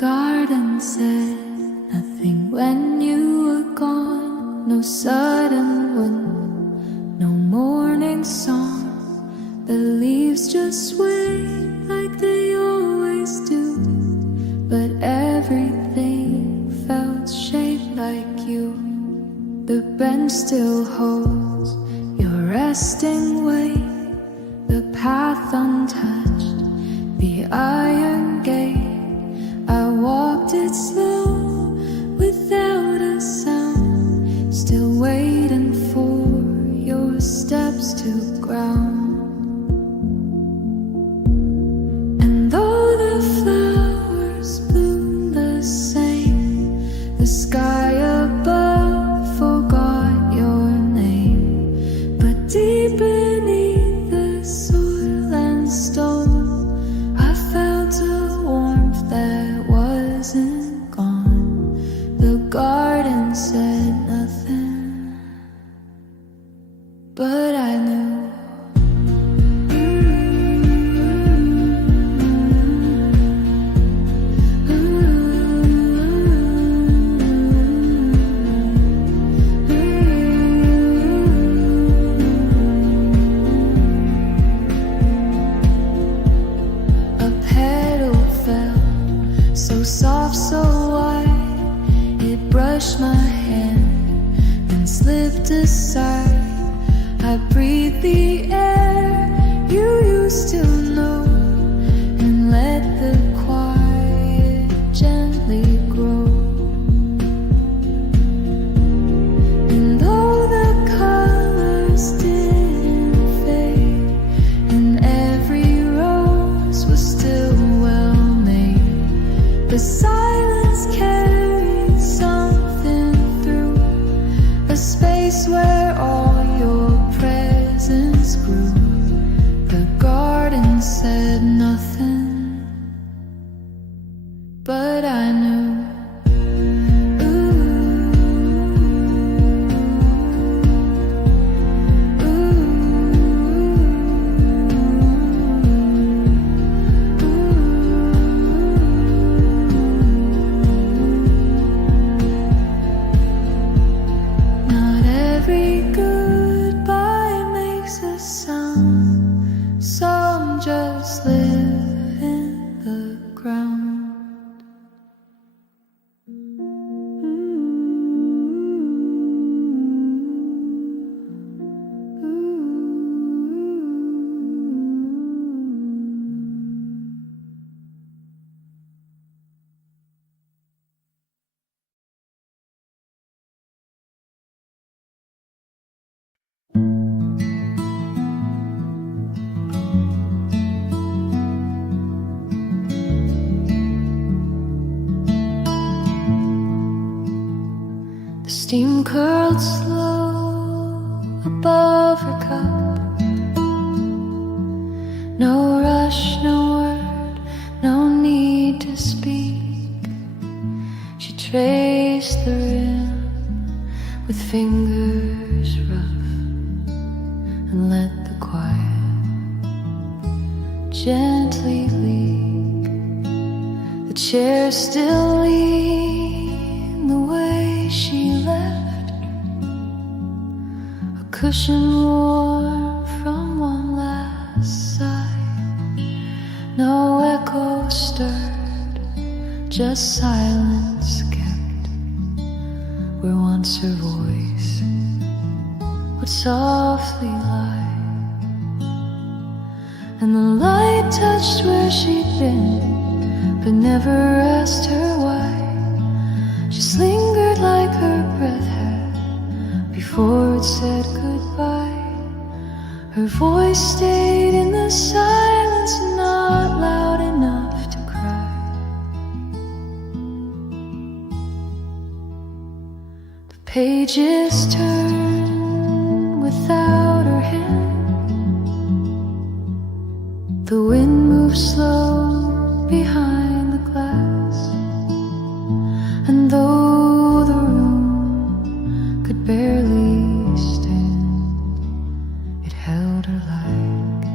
garden said nothing when you were gone. No sudden wind, no morning song. The leaves just sway like they always do. But everything felt shaped like you. The bench still holds your resting weight. The path untouched, the iron gate. I walked it slow, without a sound, still waiting for your steps to ground. And though the flowers bloom the same, the sky above forgot your name. But deep beneath the soil and stone, I felt a warmth that wasn't gone. The garden said nothing, but I knew. A petal fell, so soft, so white. It brushed my hand, then slipped aside. I breathed the air you used to know, and let the quiet gently grow. And though the colors didn't fade, and every rose was still well made, the silence carried something through, a space where all your presence grew. The garden said nothing, but I knew. Not every goodbye makes a sound. Some just live in the ground. The steam curled slow above her cup. No rush, no word, no need to speak. She traced the rim with fingers rough, and let the quiet gently leak. The chair still leaned the way she left, a cushion warm from one last sigh. No echo stirred, just silence kept where once her voice would softly lie. And the light touched where she'd been, but never asked her why. Just lingered like her breath had before it said goodbye. Her voice stayed in the silence, not loud enough to cry. The pages turn without her hand. The wind moves slow behind the glass, and though the room could barely stand, it held her like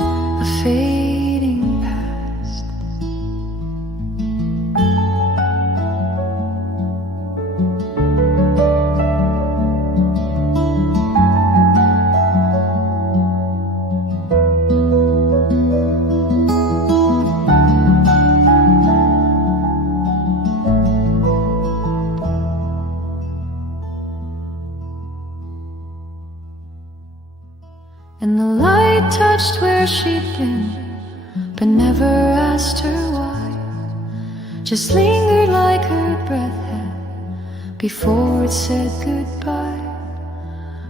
a fading past. she'd been, but never asked her why. Just lingered like her breath had before it said goodbye.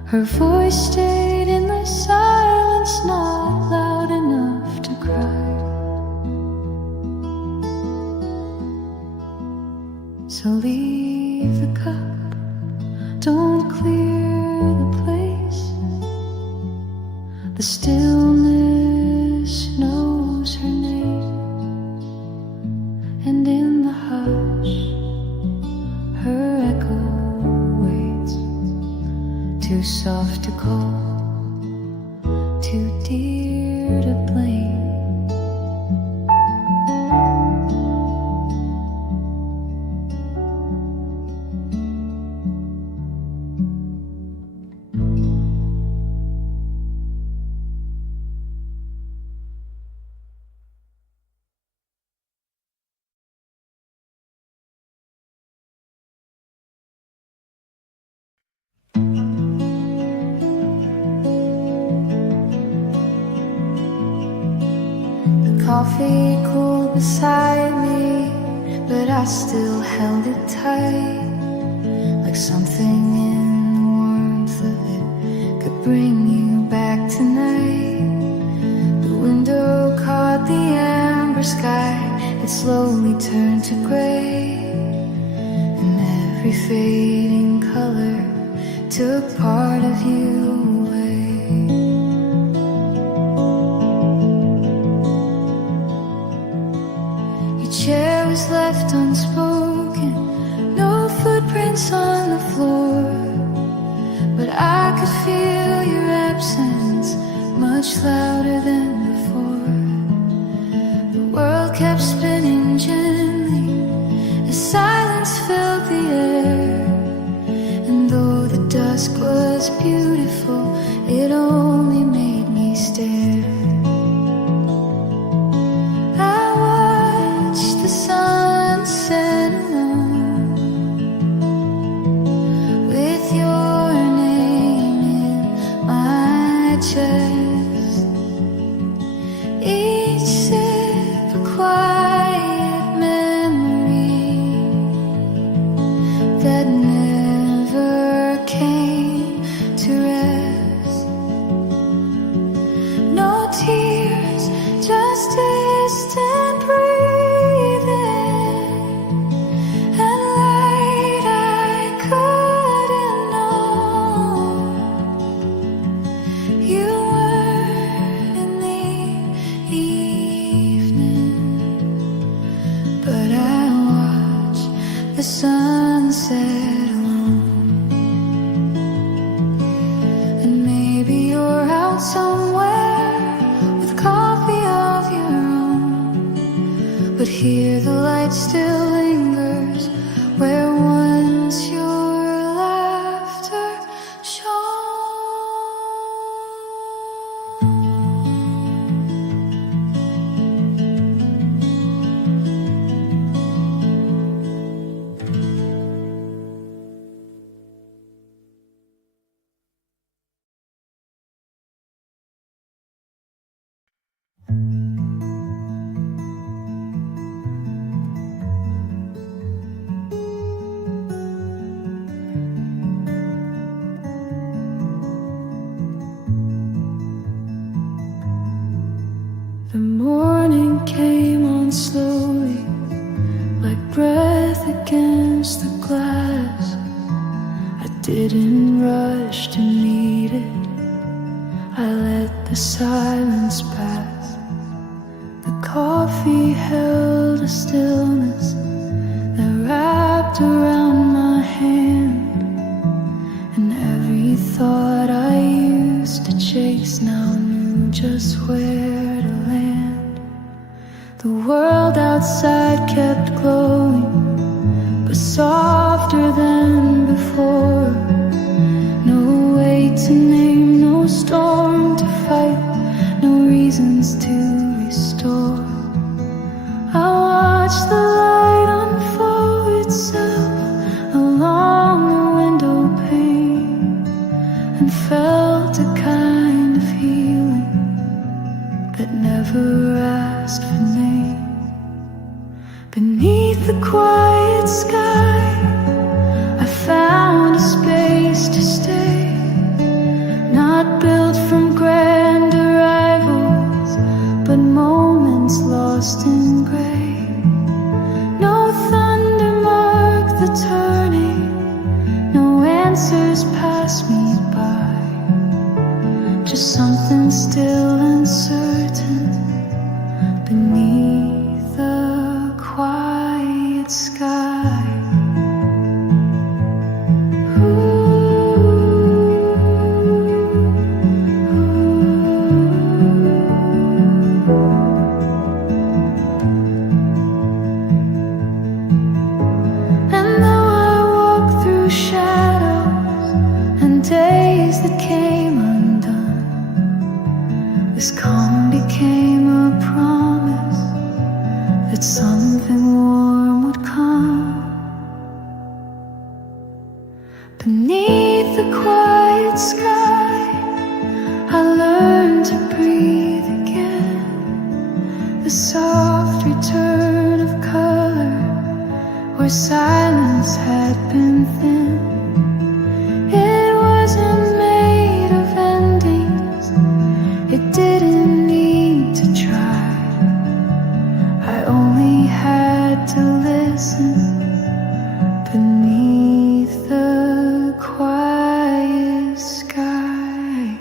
Her voice stayed in the silence, not loud enough to cry. So leave the cup, don't clear the place. The stillness knows her name, and in the hush her echo waits, too soft to call, too dear to blame. Coffee cooled beside me, but I still held it tight, like something in the warmth of it could bring you back tonight. The window caught the amber sky, it slowly turned to gray, and every fading color took part of you away. Chair was left unspoken, no footprints on the floor, but I could feel your absence much louder than before. The world kept spinning gently as silence filled the air, and though the dusk was beautiful, it only made me stare. The sunset alone, with your name in my chest. Each sip a quiet memory that never came to rest. No tears, just distant breathing. The sunset alone, and maybe you're out somewhere with coffee of your own, but here the light still lingers where once your laughter shone. The morning came on slowly, like breath against the glass. I didn't rush to meet it, I let the silence pass. The coffee held a stillness that wrapped around my hand, and every thought I used to chase now knew just where to land. The world outside kept glowing, but softer than before. No way to name, no storm to fight, no reasons to restore. I watched the light unfold itself along the window pane, and felt a kind of healing that never asked for names. Beneath the quiet sky, I found a space to stay, not built from grand arrivals, but moments lost in gray. No thunder marked the turning, no answers passed me by, just something still uncertain beneath the quiet sky. And though I walk through shadows and days that came undone, this calm became a promise that something warm would come. Beneath the quiet sky, I learned to breathe again, the soft return of color where silence had been thin. It wasn't made of endings, it didn't need to try. I only had to listen beneath the quiet sky.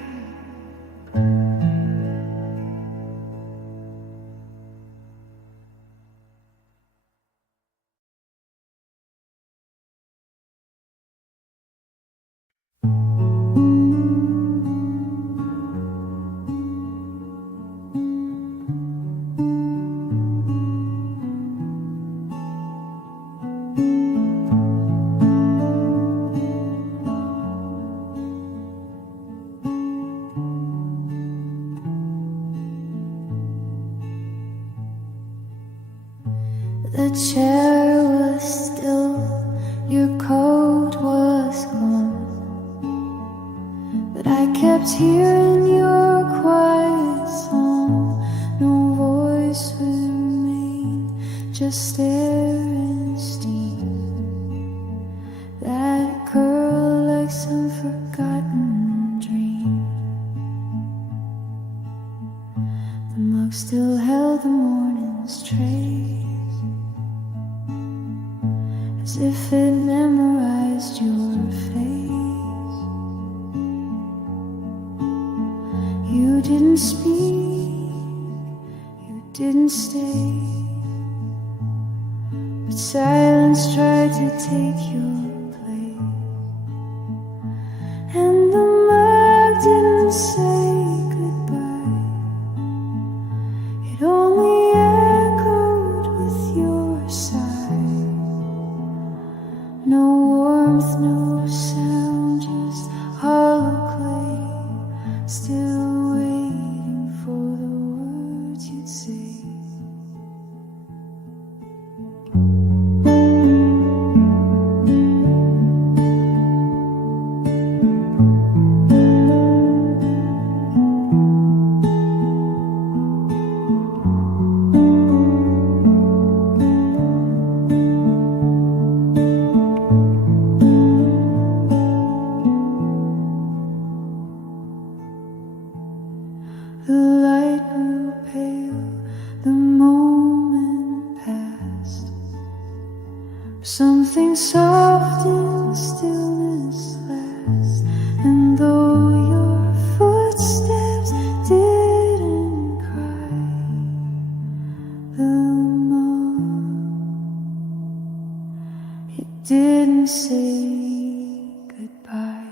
The chair was still, your coat was gone, but I kept hearing your quiet song. No voice remained, just air and steam, that curled like some forgotten dream. The mug still held the morning's trace, as if it memorized your face. You didn't speak, you didn't stay, but silence tried to take your place. And the mug didn't say goodbye, it only echoed with your sigh. No warmth, no sound, just hollow clay, still waiting for the words you'd say. The light grew pale, the moment passed. Something soft in stillness last, and though your footsteps didn't cry, the moon, it didn't say goodbye.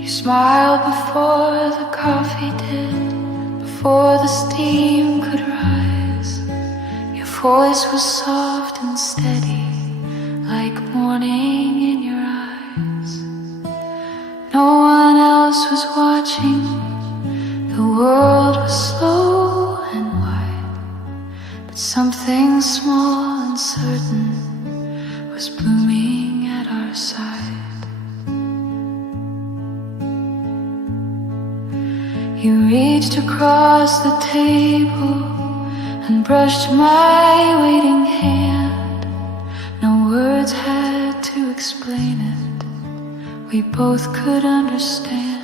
You smiled before the coffee did, before the steam could rise. Your voice was soft and steady, like morning in your eyes. house was watching. The world was slow and wide, but something small and certain was blooming at our side. You reached across the table and brushed my waiting hand. No words had to explain it, we both could understand.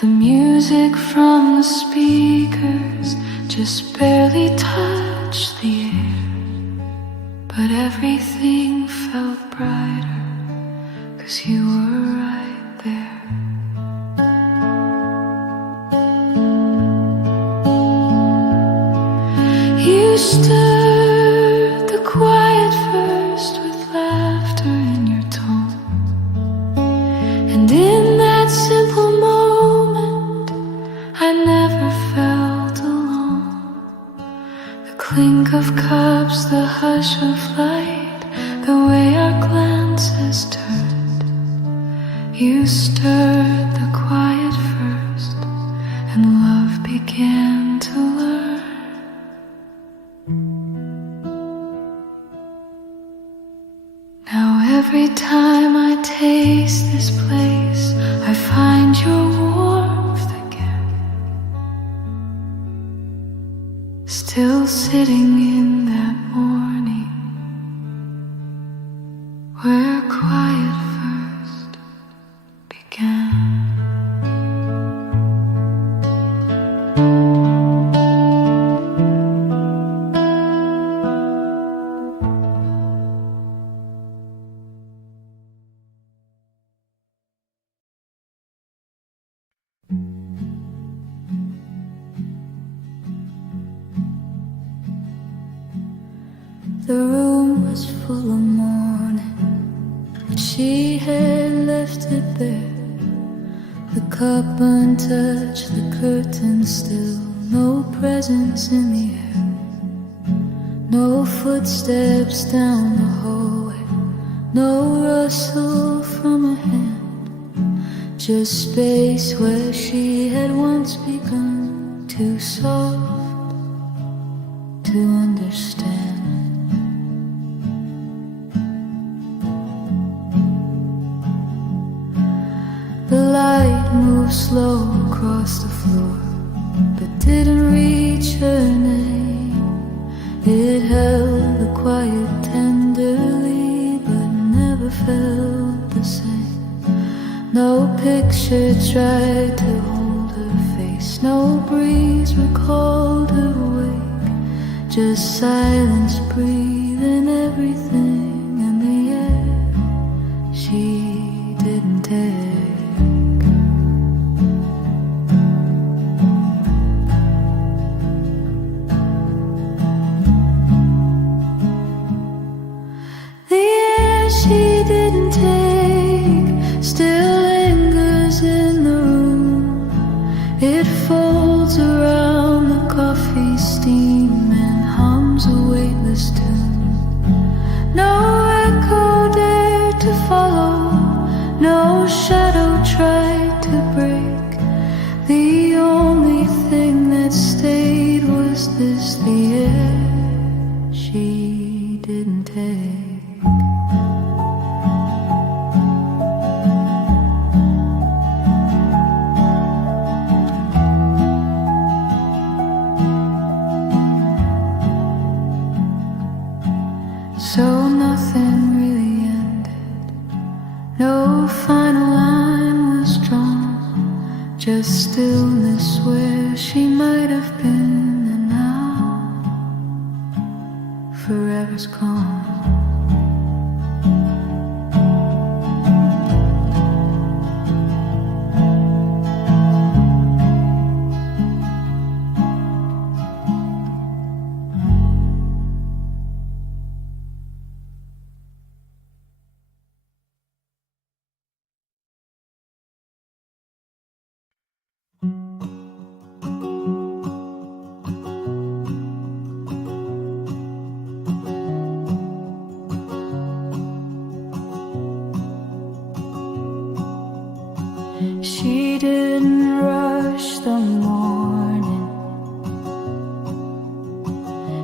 The music from the speakers just barely touched the air, but everything felt brighter 'cause you were right there. You stirred the quiet first with laughter in your tone, and in that simple moment I never felt alone. The clink of cups, the hush of light, the way our glances turned. You stirred the quiet first, and love began to learn. Now every time I taste this place, I find your warmth again, still sitting in that morning where quiet first began. The room was full of morning, but she had left it bare. The cup untouched, the curtain still, no presence in the air. No footsteps down the hallway, no rustle from a hand, just space where she had once begun, too soft to understand. The light moved slow across the floor, but didn't reach her name. It held the quiet tenderly, but never felt the same. No picture tried to hold her face, no breeze recalled her wake, just silence breathing everything in the air she didn't take. She didn't take still lingers in the room. It folds around the coffee steam and hums a weightless tune. No echo dared to follow, no shadow tried to break. The only thing that stayed was this, the air she didn't take. So nothing really ended, no final line was drawn, just stillness where she might have been, and now forever's gone. She didn't rush the morning.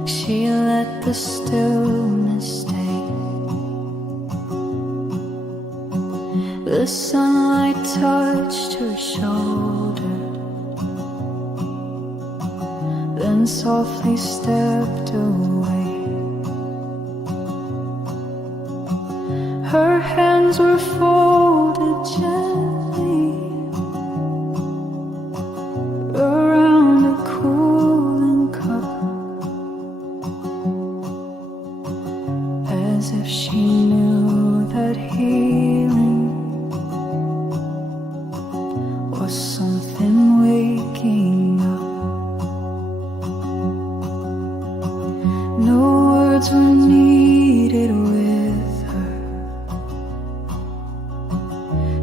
She let the stillness stay. The sunlight touched her shoulder, then softly stepped away. Her hands were folded gently around a cooling cup, as if she knew that healing was something waking up. No words were needed with her.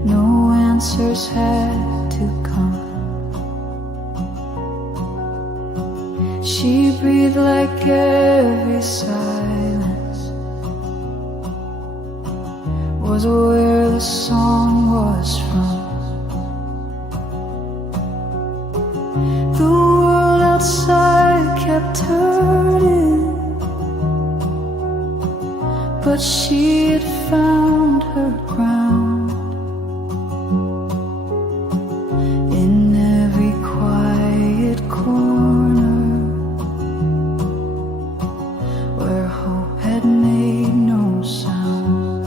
No answers had to come. She breathed like every silence was where the song was from. The world outside kept turning, but she had found her ground. In every quiet corner where hope had made no sound,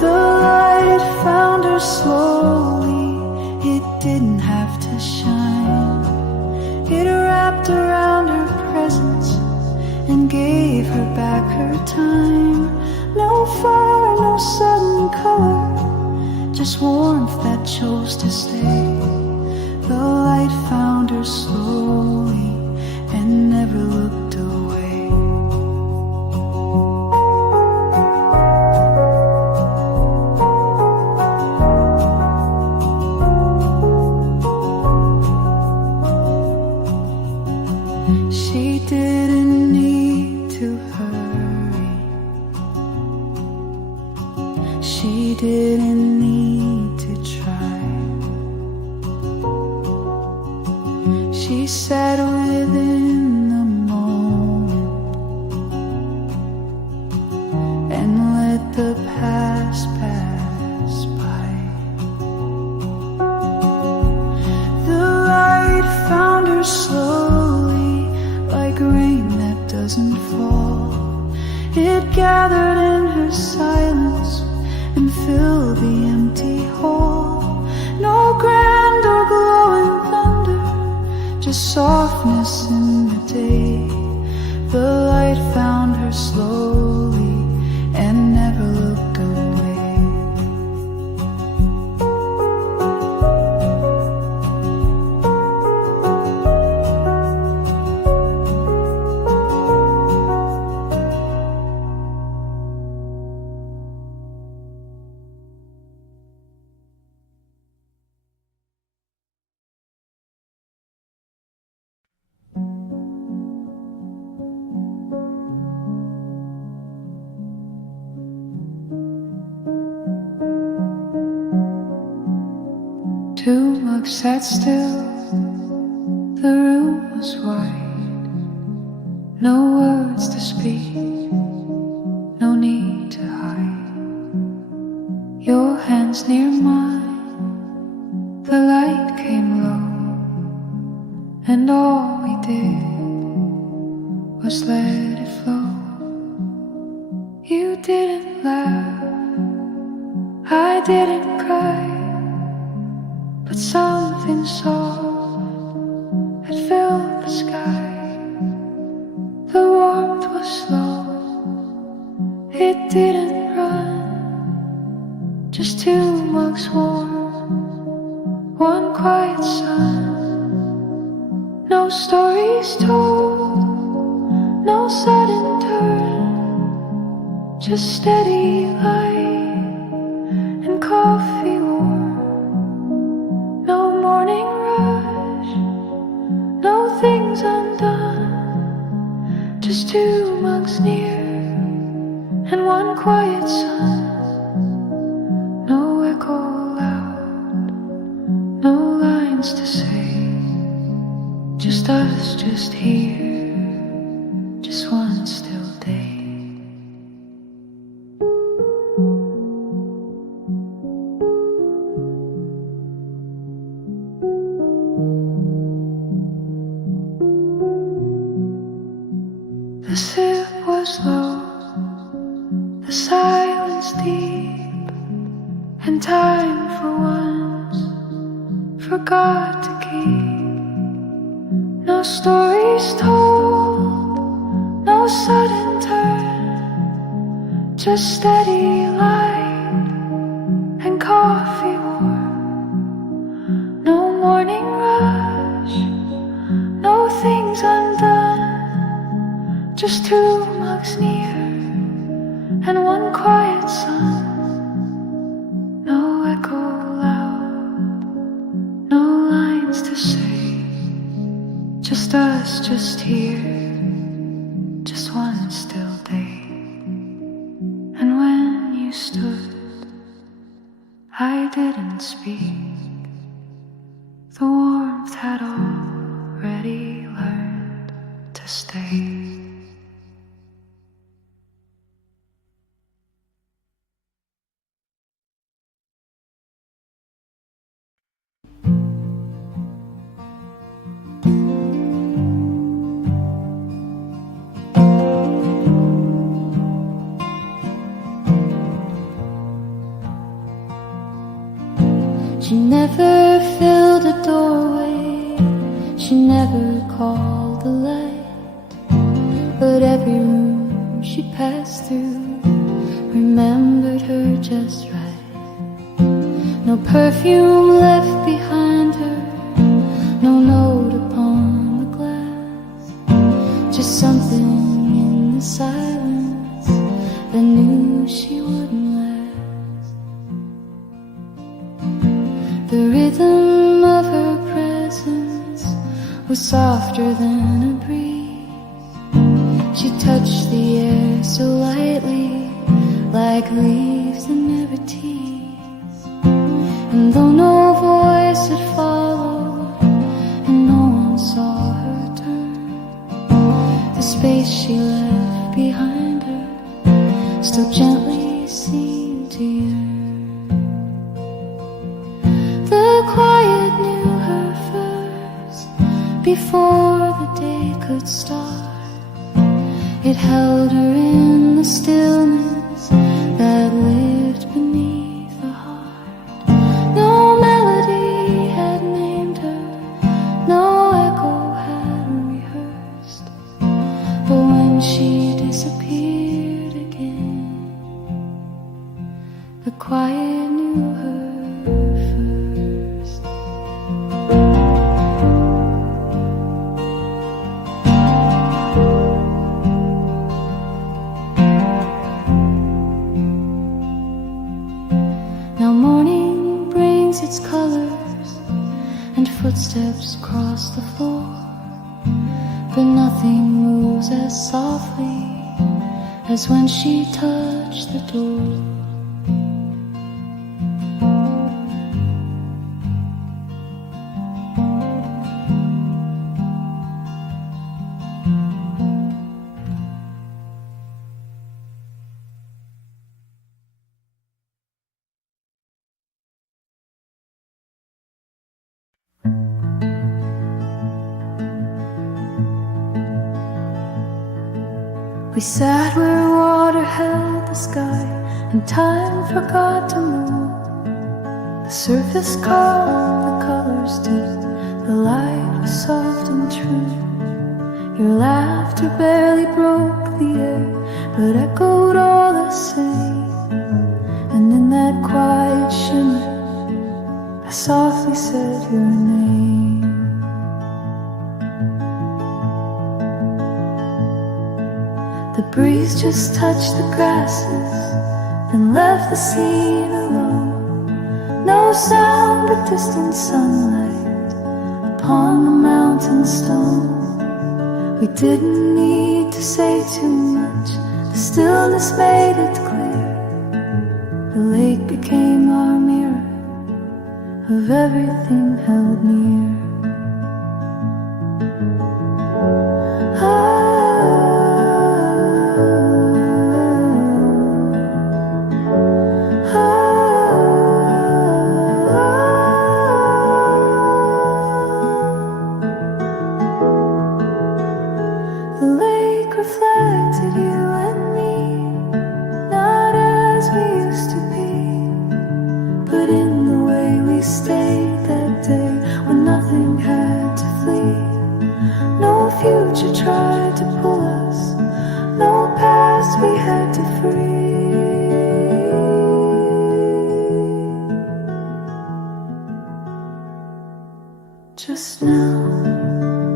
the light found her slowly. It didn't have to shine. It wrapped around her presence and gave her back her time. No fire, no sudden color, just warmth that chose to stay. The light found her slowly and never looked away. She didn't need to hurry. She didn't need to try. She sat within the moment and let the past pass by. The light found her slowly, like rain that doesn't fall. It gathered in her silence and filled the empty hall. No grand or glowing thunder, just softness in the day. The light found her slowly and never looked away. Two mugs sat still, the room was wide. No words to speak, no need to hide. Your hands near mine, the light came low, and all we did was let it flow. You didn't laugh, I didn't cry, but something soft had filled the sky. The warmth was slow, it didn't run, just two mugs warm, one quiet sun. No stories told, no sudden turn, just steady light and coffee warm. No morning rush, no things undone, just two mugs near and one quiet sun. else to say. Just us, just here, just one still day. The sip was low, the silence deep, and time for once forgot to keep. No stories told, no sudden turn, just steady light and coffee warm. No morning rush, no things undone, just two mugs near and one quiet sun. No echo loud, no lines to say. Just us, just here, just one still day. And when you stood, I didn't speak. The warmth had already learned to stay. She never filled a doorway, she never called the light, but every room she passed through remembered her just right. No perfume left behind her, no note upon the glass, just something in the silence that knew she wouldn't. The rhythm of her presence was softer than a breeze. She touched the air so lightly, like leaves that never tease. And though no voice had followed, and no one saw her turn, the space she left behind her still gently seemed to yearn. The quiet knew her first, before the day could start. It held her in the stillness that lived beneath the heart. No melody had named her, no echo had rehearsed, but when she disappeared again, the quiet knew her first. Now morning brings its colors and footsteps cross the floor, but nothing moves as softly as when she touched the door. We sat where water held the sky, and time forgot to move. The surface calm, the colors deep, the light was soft and true. Your laughter barely broke the air, but echoed all the same. And in that quiet shimmer, I softly said your name. The breeze just touched the grasses, then left the scene alone. No sound but distant sunlight upon the mountain stone. We didn't need to say too much, the stillness made it clear. The lake became our mirror, of everything held near. The lake reflected you and me, not as we used to be, but in the way we stayed that day when nothing had to flee. No future tried to pull us, no past we had to free. Just now,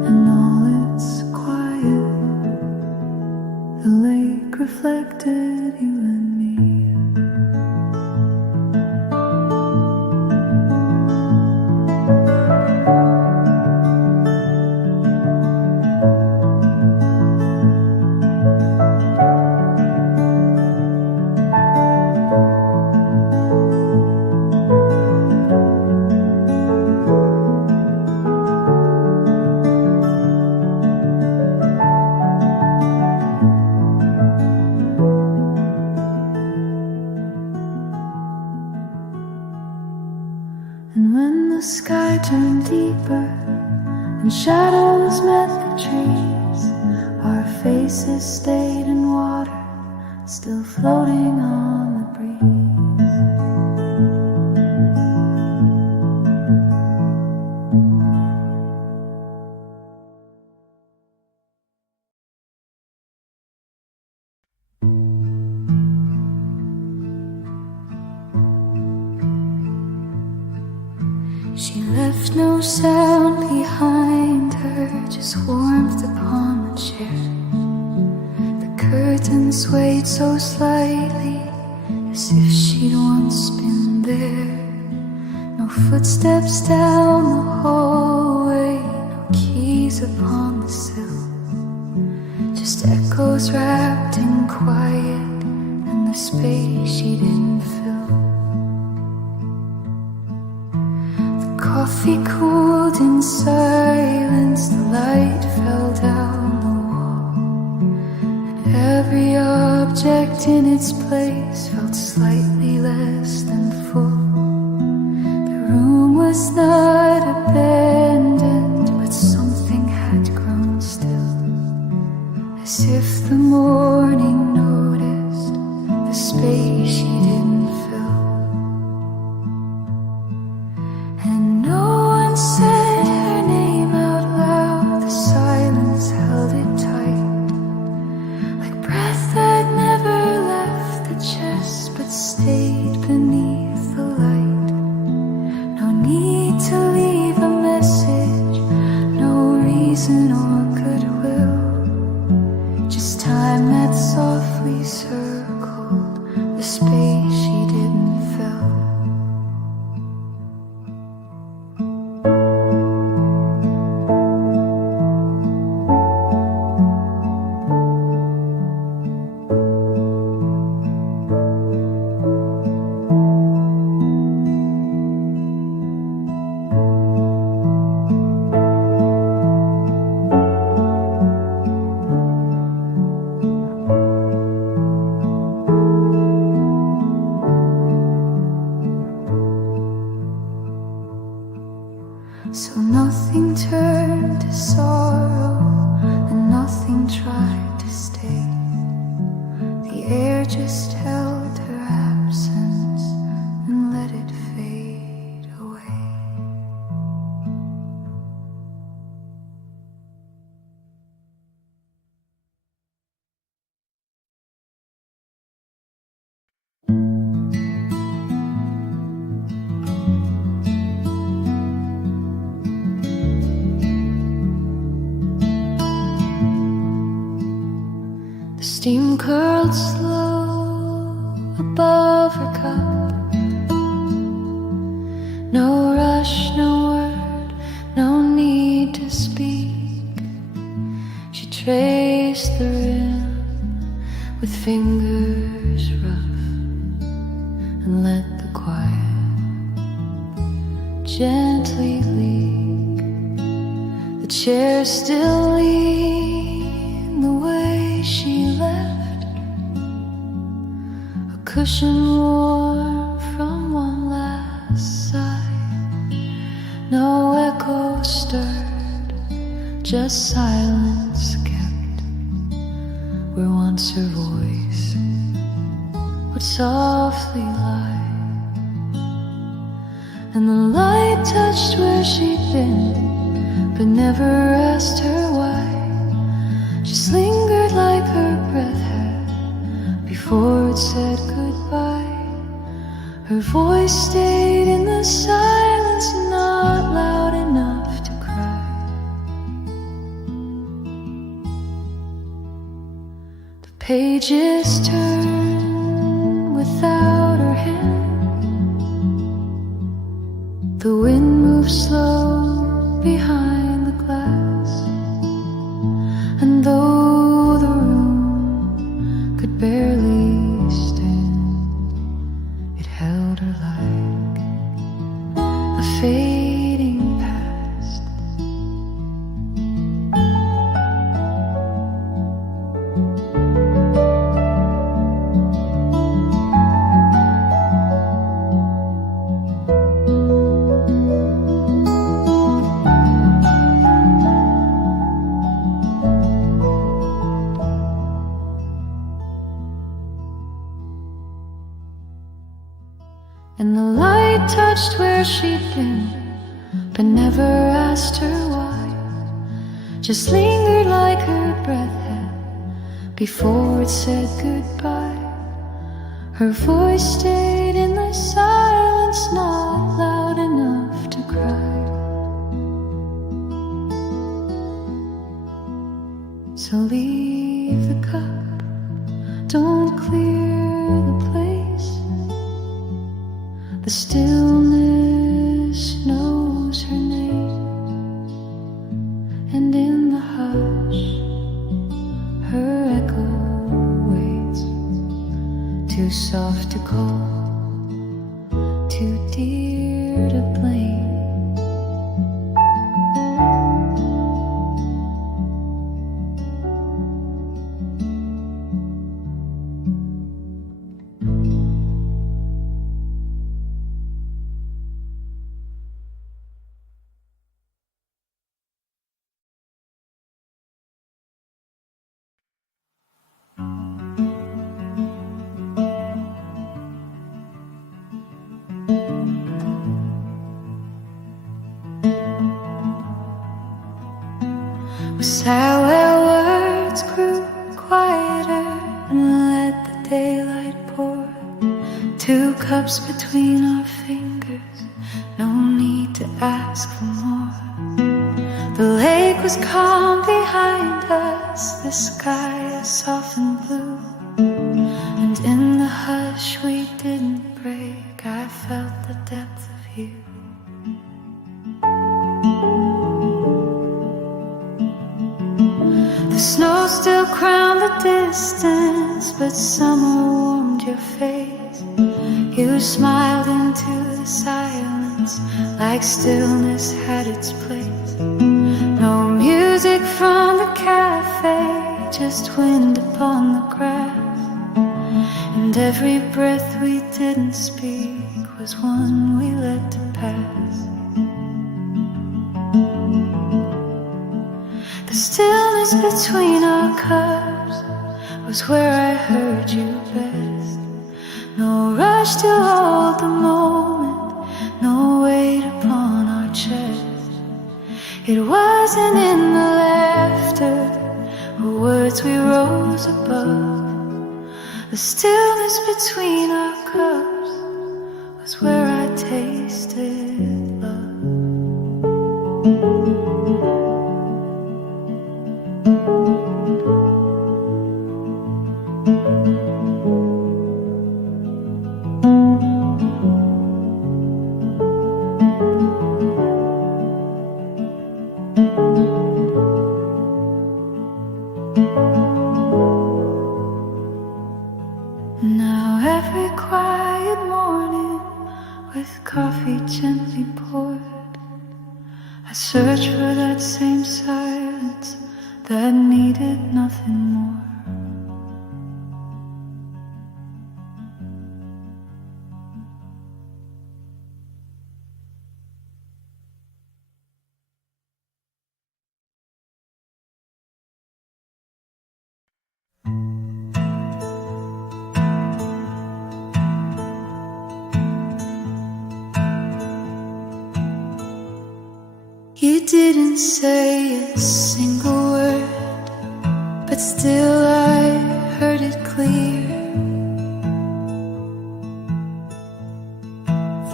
and all its quiet, the lake reflected you and me. And when the sky turned deeper and shadows met the trees, our faces stayed in water, still floating on the breeze. She left no sound behind her, just warmth upon the chair. The curtains swayed so slightly, as if she'd once been there. No footsteps down the hallway, no keys upon the sill, just echoes wrapped in quiet and the space she didn't fill. Coffee cooled in silence, the light fell down the wall, and every object in its place felt slightly less than full. The room was not abandoned, but something had grown still, as if the morning noticed the space she didn't fill. And no one said her name out loud, the silence held it tight, like breath that never left the chest but stayed beneath the light. No need to leave a message, no reason or goodwill, just time that softly circled the space she didn't fill. So nothing turned to sorrow, and nothing tried to stay. The air just held her absence and let it fade away. Steam curled slow above her cup. No rush, no word, no need to speak. She traced the rim with fingers rough and let the quiet gently leak. The chair still lean the way she left, a cushion warm from one last sigh. No echo stirred, just silence kept where once her voice would softly lie. And the light touched where she'd been, but never asked her why. Just lingered like her breath had before it said goodbye. Her voice stayed in the silence, not loud enough to cry. The pages turn without her hand. The wind moves slow behind the glass, and though the room could barely stand, it held her like a fading past. And the light touched where she'd been, but never asked her why. Just lingered like her breath had before it said goodbye. Her voice stayed in the silence, not loud enough to cry. So leave the cup, don't clear the place. The stillness knows her name, and in the hush her echo waits, too soft to call, too dear to blame. Sad where words grew quieter and let the daylight pour. 2 cups between our fingers, no need to ask for more. The lake was calm behind us, the sky a softened blue, and in the hush we didn't break, I felt the depth of you. The snow still crowned the distance, but summer warmed your face. You smiled into the silence like stillness had its place. No music from the cafe, just wind upon the grass, and every breath we didn't speak was one we let to pass. The stillness between our cups was where I heard you best. No rush to hold the moment, no weight upon our chest. It wasn't in the laughter or words we rose above. The stillness between our cups was where I tasted love. Now every quiet morning with coffee gently poured, search for that same silence that needed nothing more. You didn't say a single word, but still I heard it clear.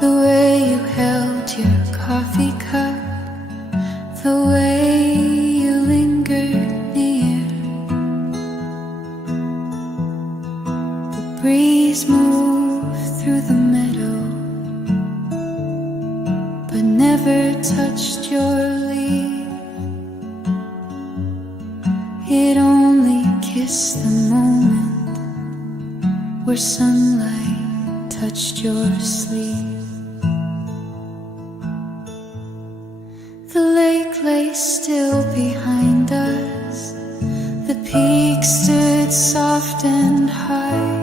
The way you held your coffee cup, the way you lingered near. The breeze moved through the meadow, but never touched your leaf. It only kissed the moment where sunlight touched your sleeve. The lake lay still behind us, the peak stood soft and high,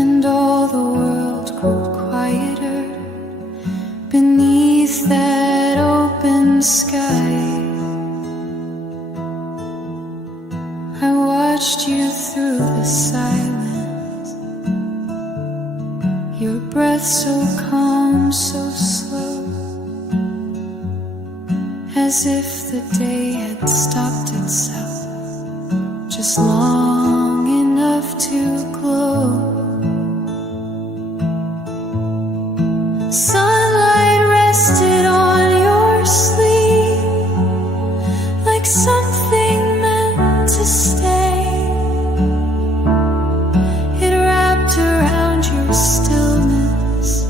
and all the world grew quieter beneath that open sky. I watched you through the silence, your breath so calm, so slow, as if the day had stopped itself just long enough to glow. Sunlight rested on your sleeve like something meant to stay. It wrapped around your stillness,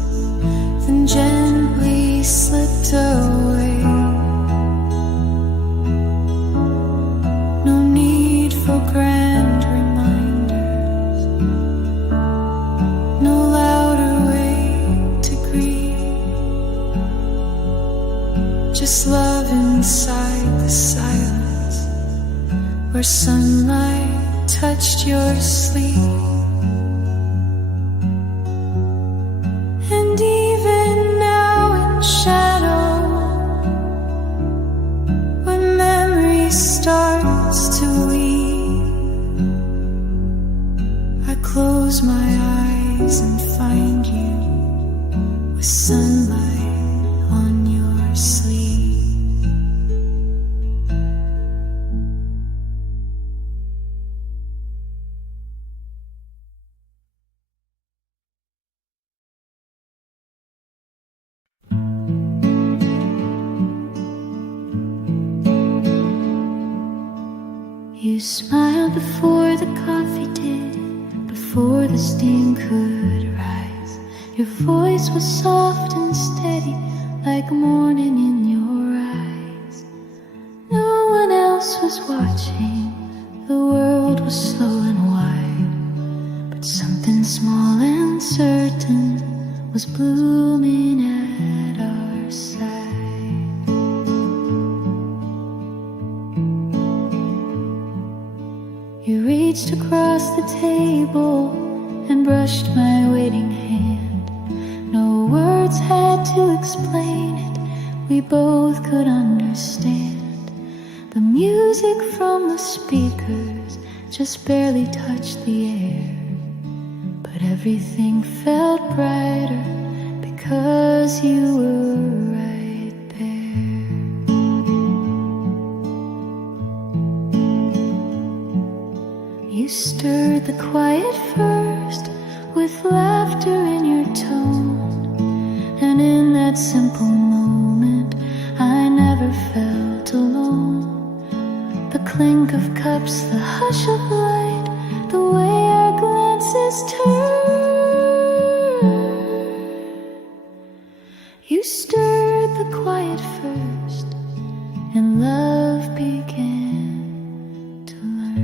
then gently slipped away. No need for grand reminders, no louder way to greet, just love inside the silence where sunlight touched your sleep. And even now in shadow, when memory starts to weep, I close my eyes and find you with sunlight on your sleeve. You smiled before the coffee did, before the steam could rise. Your voice was soft and steady, like morning in your eyes. No one else was watching, the world was slow and wide, but something small and certain was blooming at our side. You reached across the table and brushed my waiting hand. No words had to explain it, we both could understand. The music from the speakers just barely touched the air, but everything felt brighter because you were right there. You stirred the quiet first with laughter in your tone, and in that simple moment I never felt alone. The clink of cups, the hush of light, the way our glances turned. You stirred the quiet first, and love began to learn.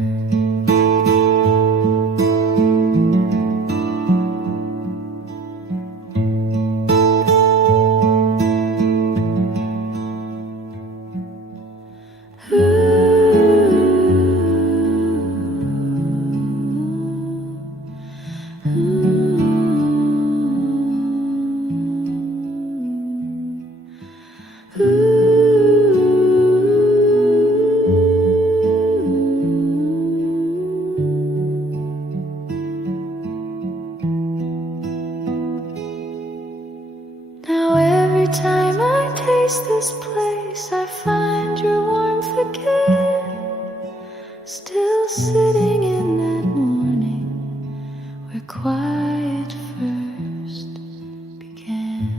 miss this place, I find your warmth again. Still sitting in that morning where quiet first began.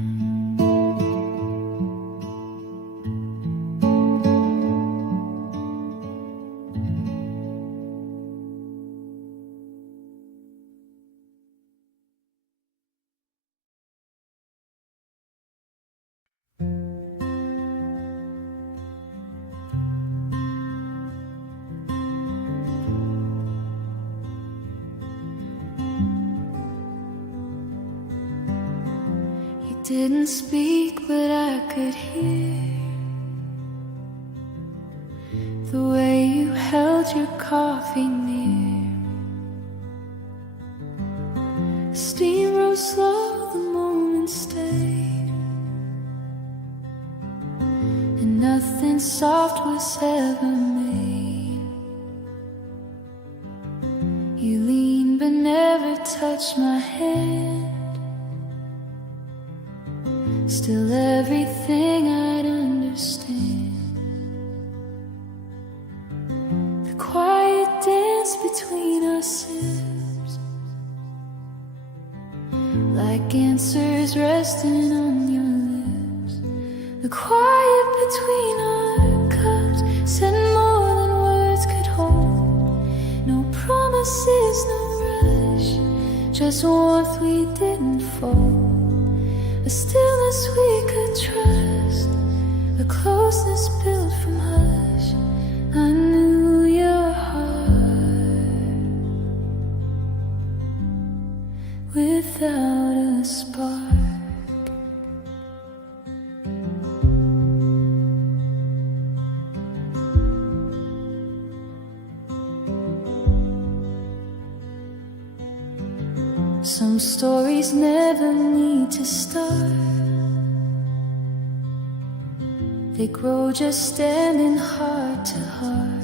Didn't speak, but I could hear the way you held your coffee near. The steam rose slow, the moment stayed, and nothing soft was ever made. You leaned but never touched my hand. Still everything I'd understand. The quiet dance between our sips, like answers resting on your lips. The quiet between our cups said more than words could hold. No promises, no rush, just warmth we didn't fold. A stillness we could trust, a closeness built from hush. I knew your heart without a spark. Some stories never need to start. They grow just standing heart to heart.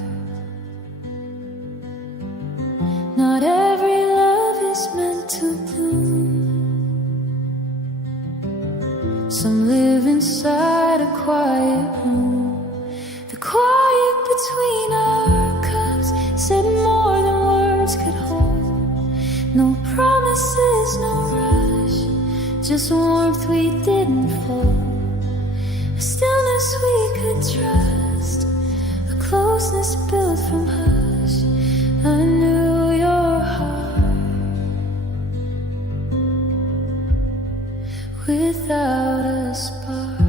Not every love is meant to bloom. Some live inside a quiet room. The quiet between our cups said more than words could hold. No promises, no rush, just warmth we didn't fold. A stillness we could trust, a closeness built from hush. I knew your heart without a spark.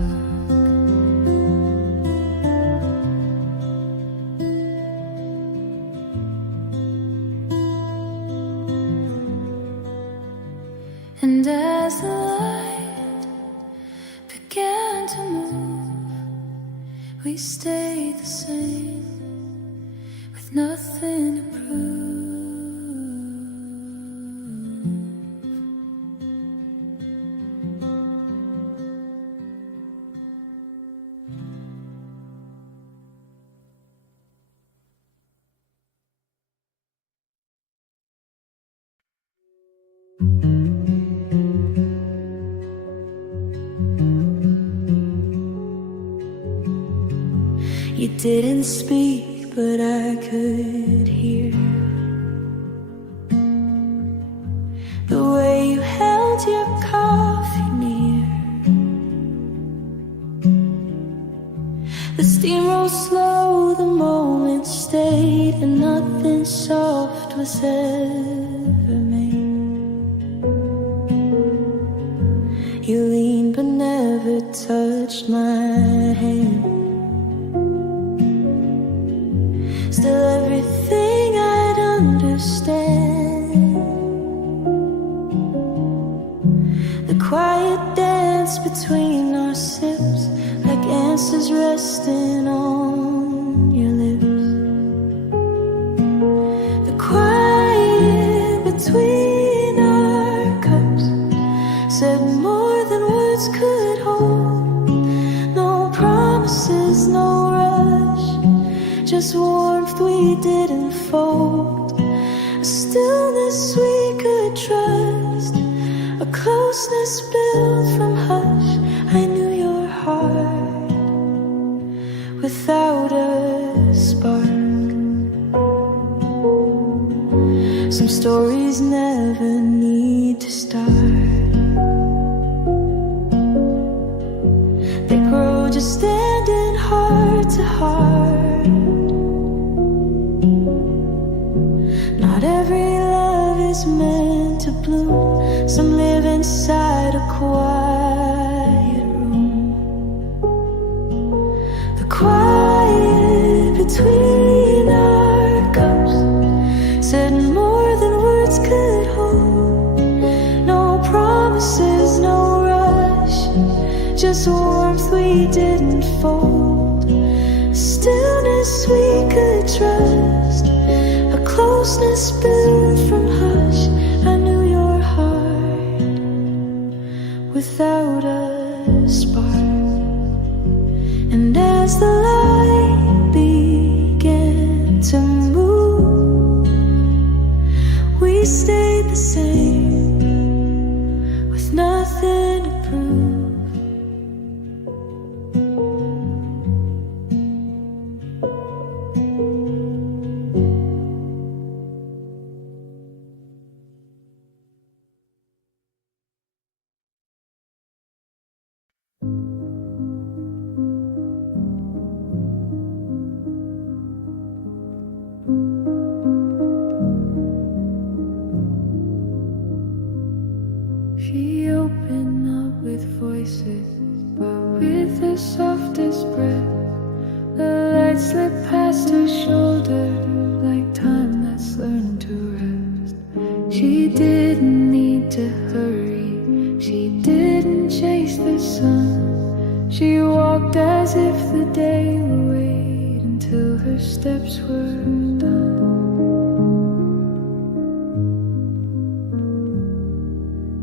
And as the light began to move, we stayed the same, with nothing to prove. You didn't speak, but I could hear the way you held your coffee near. The steam rose slow, the moment stayed, and nothing soft was ever made. You leaned but never touched my hand. Still everything I'd understand. The quiet dance between our sips, like answers resting on your lips. The quiet between our cups said more than words could hold. No promises, no rush, just warmth we didn't fold. A stillness we could trust, a closeness built from hush. I knew your heart stories never need to start. They grow just standing heart to heart. Not every love is meant to bloom. Some live inside a quiet room. The quiet between our cups said more than words could hold. No promises, no rush, just warmth we didn't fold. A stillness we could trust, a closeness built from hush. I knew your heart without a spark. And as the light began to move, we stayed the same with nothing to prove. She opened up with voices, but with the softest breath. The light slipped past her shoulder like time that's learned to rest. She didn't need to hurry, she didn't chase the sun. She walked as if the day would wait until her steps were done.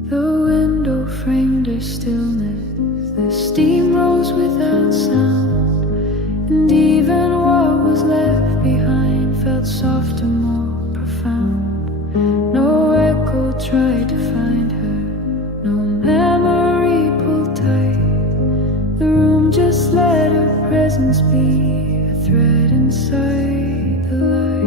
The window framed her stillness, the steam rose without sound, and even what was left behind felt softer, more profound. No echo tried to find her, no memory pulled tight. The room just let her presence be a thread inside the light.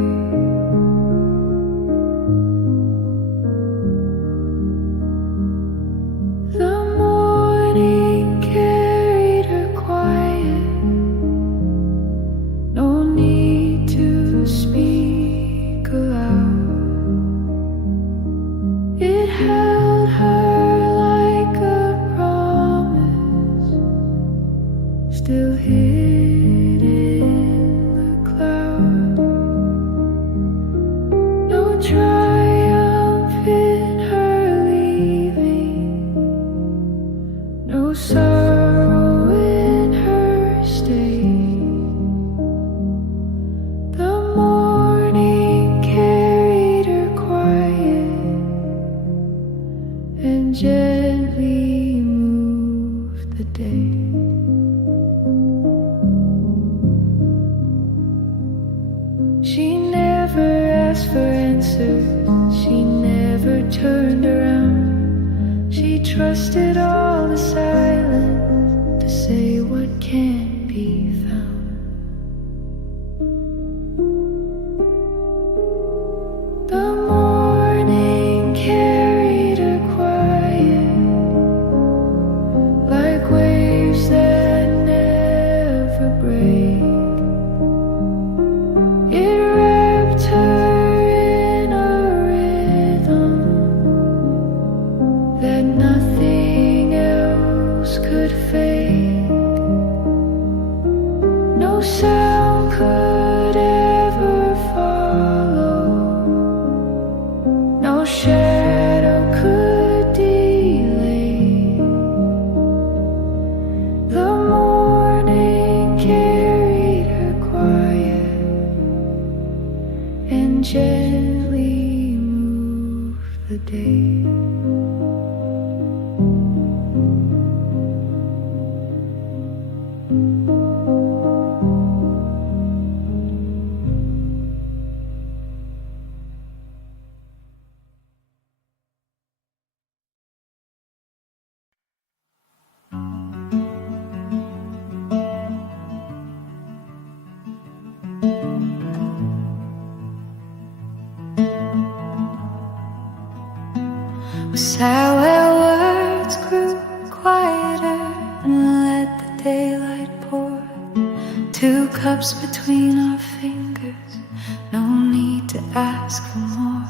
Still hid in the cloud. No triumph in her leaving, no sorrow in her staying. The morning carried her quiet and gently moved the day. She never asked for answers, she never turned around. She trusted all the silence to say what can't be found. The morning carried her quiet, like waves that never break. It wrapped her in a rhythm that nothing else could fake. No sound could ever follow, no shadow could delay. The morning carried her quiet and gently moved the day. Was sad where words grew quieter and let the daylight pour. 2 cups between our fingers, no need to ask for more.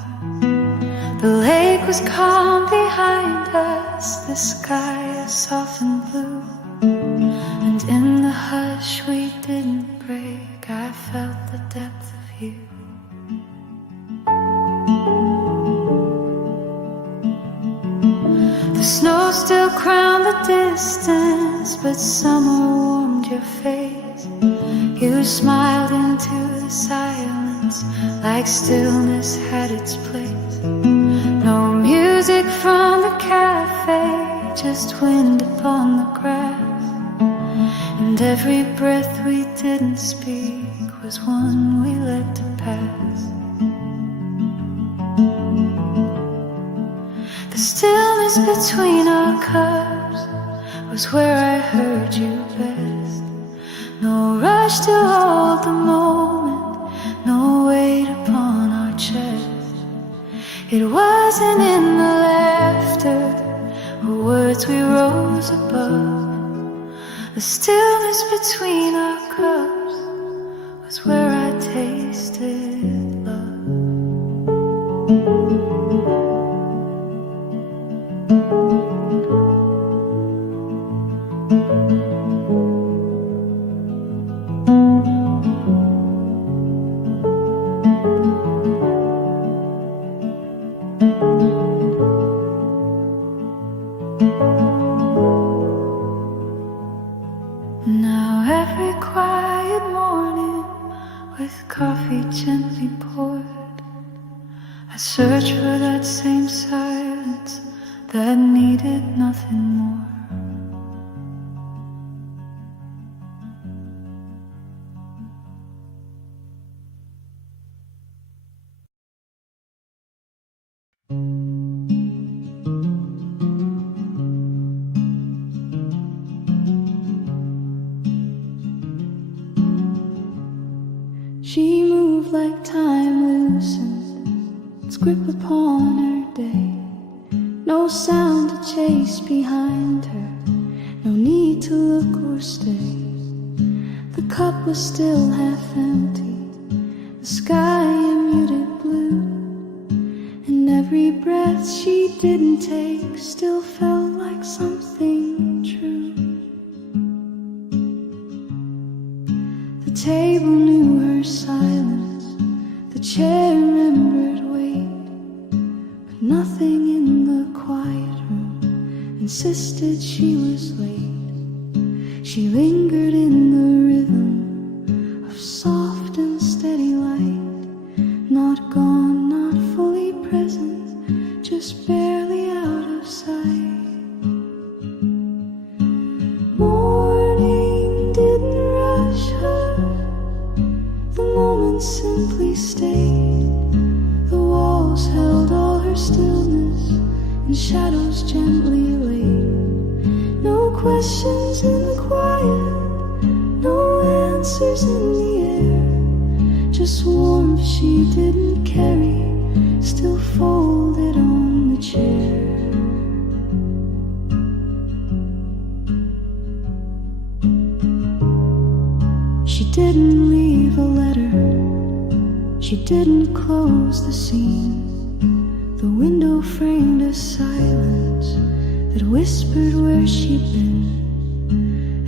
The lake was calm behind us, the sky a softened blue, and in the hush we didn't break, I felt the depth of you. The snow still crowned the distance, but summer warmed your face. You smiled into the silence like stillness had its place. No music from the cafe, just wind upon the grass. And every breath we didn't speak was one we let to pass. The stillness between our cups was where I heard you best. No rush to hold the moment, no weight upon our chest. It wasn't in the laughter or words we rose above. The stillness between our cups was where I tasted love. Now every quiet morning, with coffee gently poured, I search for that same silence that needed nothing more. She moved like time loosened its grip upon her day. No sound to chase behind her, no need to look or stay. The cup was still half empty, the sky a muted blue, and every breath she didn't take still felt like something true. The table knew her silence, the chair remembered weight, but nothing in the quiet room insisted she was late. She lingered in the rhythm of soft and steady light, not gone, not fully present, just barely out of sight. Morning didn't rush her, the moment simply stayed. The walls held all her stillness, and shadows gently laid. No questions in the quiet, no answers in the air, just warmth she didn't carry, still folded on the chair. She didn't leave a letter, she didn't close the scene. The window framed a silence that whispered where she'd been.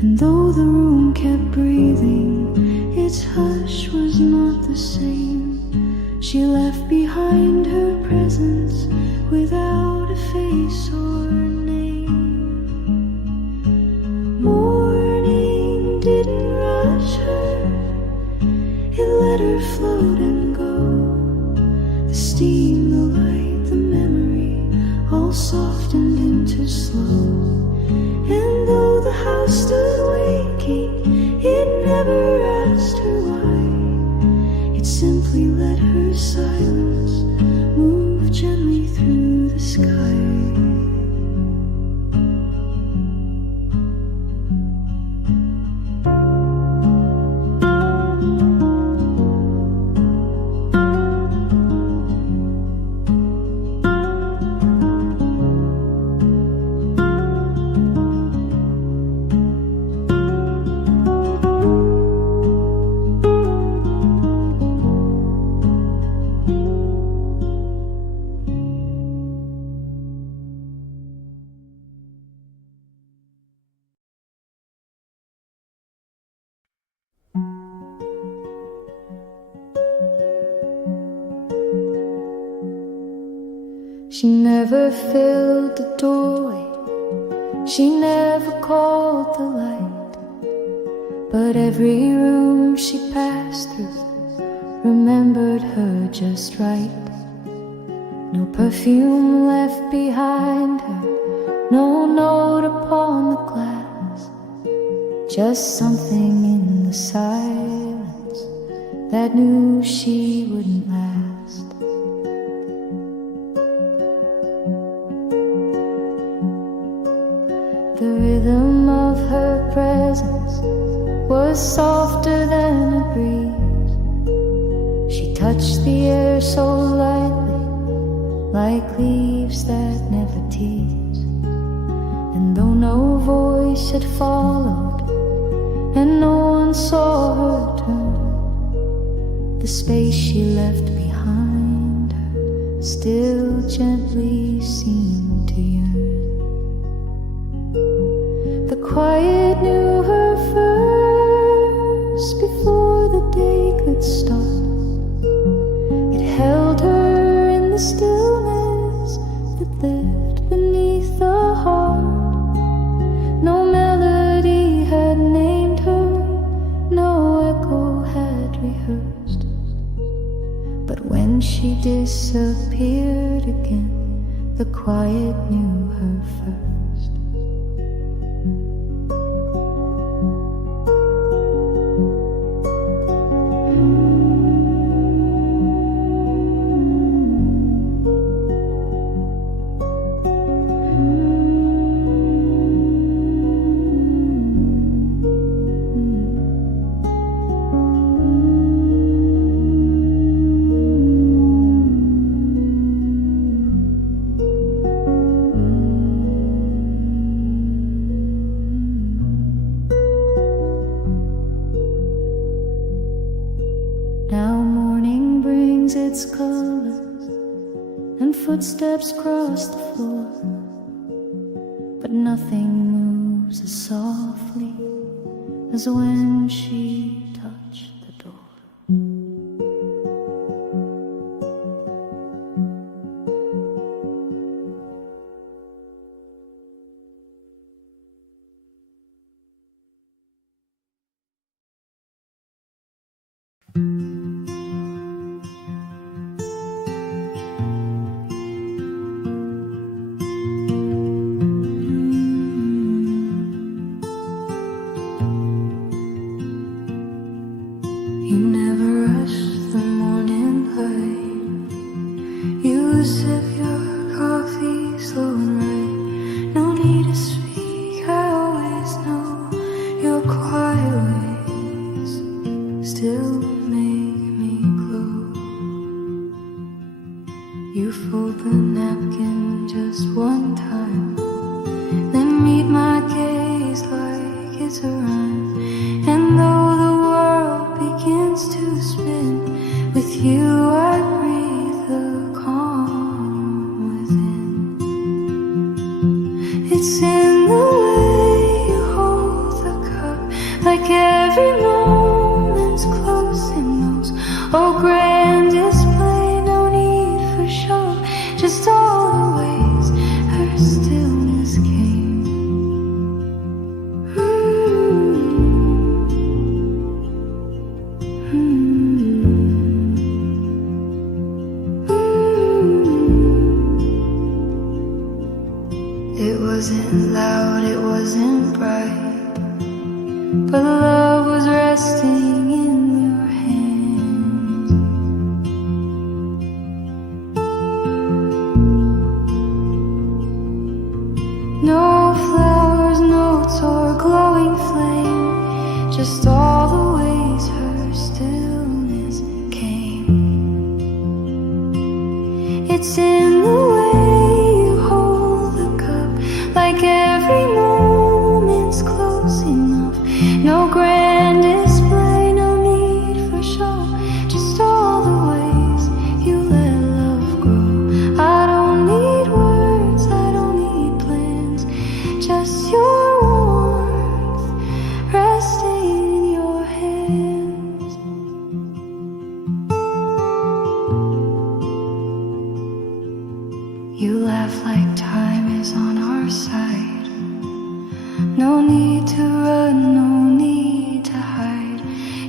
And though the room kept breathing, its hush was not the same. She left behind her presence without a face or name. Morning didn't rush her, it let her float and go. The steam, the light, the memory, all softened into slow. And though the house stood waking, it never asked her why. It simply let her silence move gently through the sky. She never filled the doorway, she never called the light, but every room she passed through remembered her just right. No perfume left behind her, no note upon the glass, just something in the silence that knew she wouldn't last. The rhythm of her presence was softer than a breeze. She touched the air so lightly, like leaves that never tease. And though no voice had followed, and no one saw her turn, the space she left behind her still gently seemed to yearn. The quiet knew her first before the day could start. It held her in the stillness that lived beneath the heart. No melody had named her, no echo had rehearsed. But when she disappeared again, the quiet knew her first. Now morning brings its colors and footsteps cross the floor, but nothing moves as softly as when she touched the door. You never rush the morning light. You sip your coffee slow and right. No need to speak, I always know your quiet ways still make me glow. You fold the napkin just one time, then meet my gaze like it's a rhyme. And though the world begins to spin, with you I breathe the calm within. It's in the way you hold the cup, like every moment's close and knows. Oh, grand display, no need for show, just all the ways her stillness came. It wasn't loud, it wasn't bright, but love was resting in your hands. No flowers, notes, or glowing flame, just all the ways her stillness came. It's in the way you hold the cup, like every moment's close enough. No grand display, no need for show, just all the ways you let love grow. I don't need words, I don't need plans, just your warmth resting in your hands. laugh like time is on our side. No need to run, no need to hide.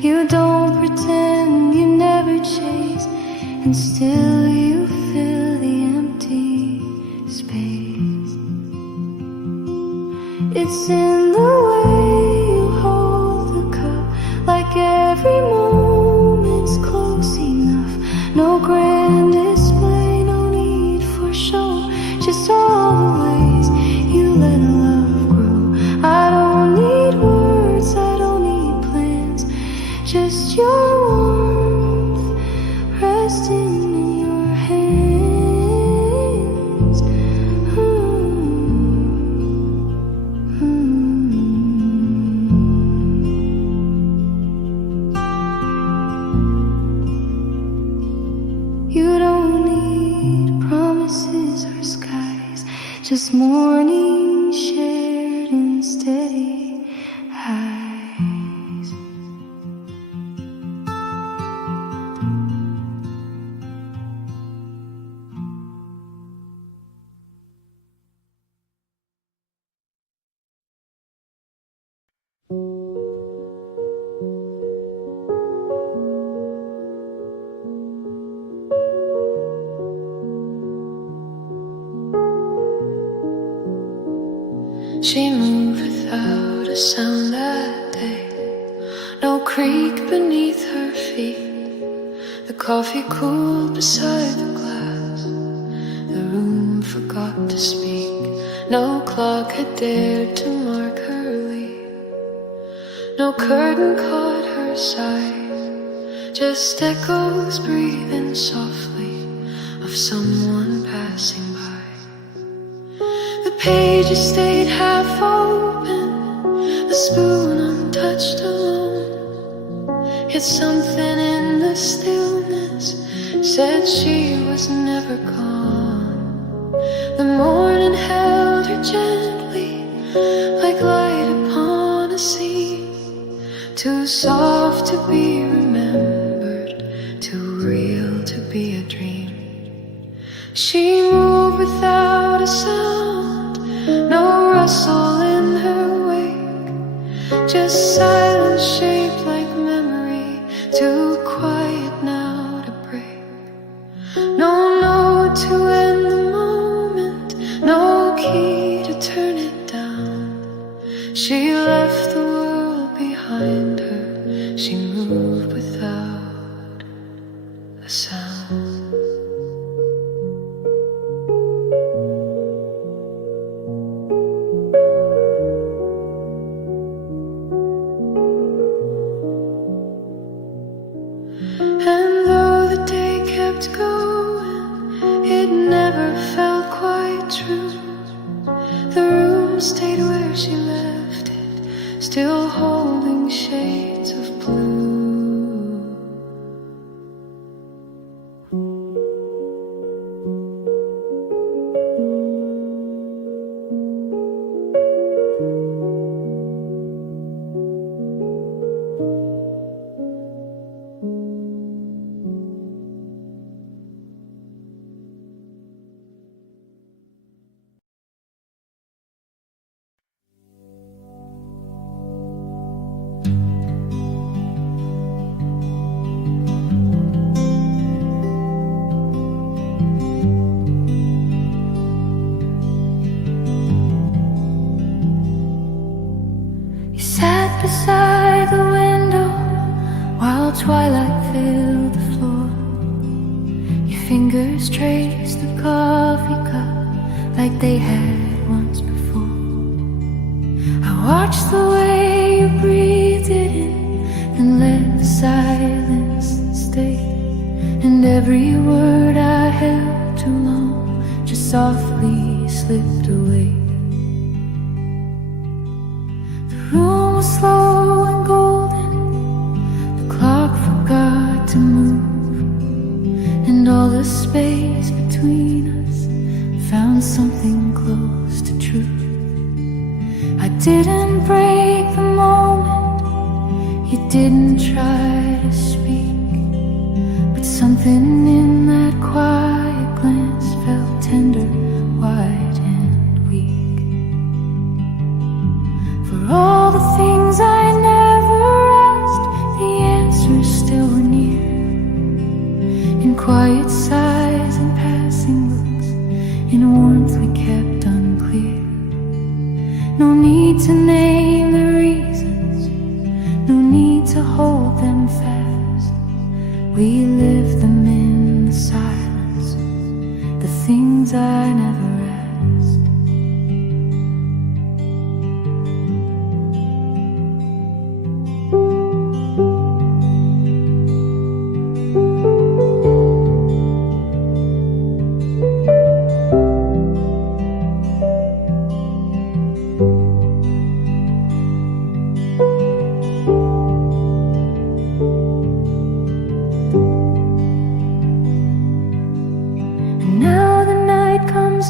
You don't pretend, you never chase, and still you fill the empty space. It's in the way you hold the cup, like every moment's close enough. No grand display, no need for show, just all the ways you let love grow. I don't need words, I don't need plans, just your warmth resting in your hands. You don't need promises or skies, just morning shared in steady eyes. She moved without a sound that day. No creak beneath her feet. The coffee cooled beside the glass. The room forgot to speak. No clock had dared to mark her leave. No curtain caught her sigh. Just echoes breathing softly of someone passing by. The pages stayed half open, the spoon untouched alone. Yet something in the stillness said she was never gone. The morning held her gently, like light upon a scene, too soft to be remembered, too real to be a dream. She moved without a sound, no rustle in her wake, just silence shaped like memory, too quiet now to break. No note to end the moment, no key to turn it down. She left the world behind her, she moved without a sound. Stayed where she left it, still holding shades of blue. Beside the window, while twilight filled the floor, your fingers traced the coffee cup like they had once before. I watched the way you breathed it in and let the silence stay, and every word I held too long just softly slipped away. The room was slow and golden, the clock forgot to move, and all the space between us found something close to truth. I didn't break the moment, you didn't try to speak, but something in that quiet glance felt tender need to name the reasons, no need to hold them fast. We live them in the silence, the things I never asked.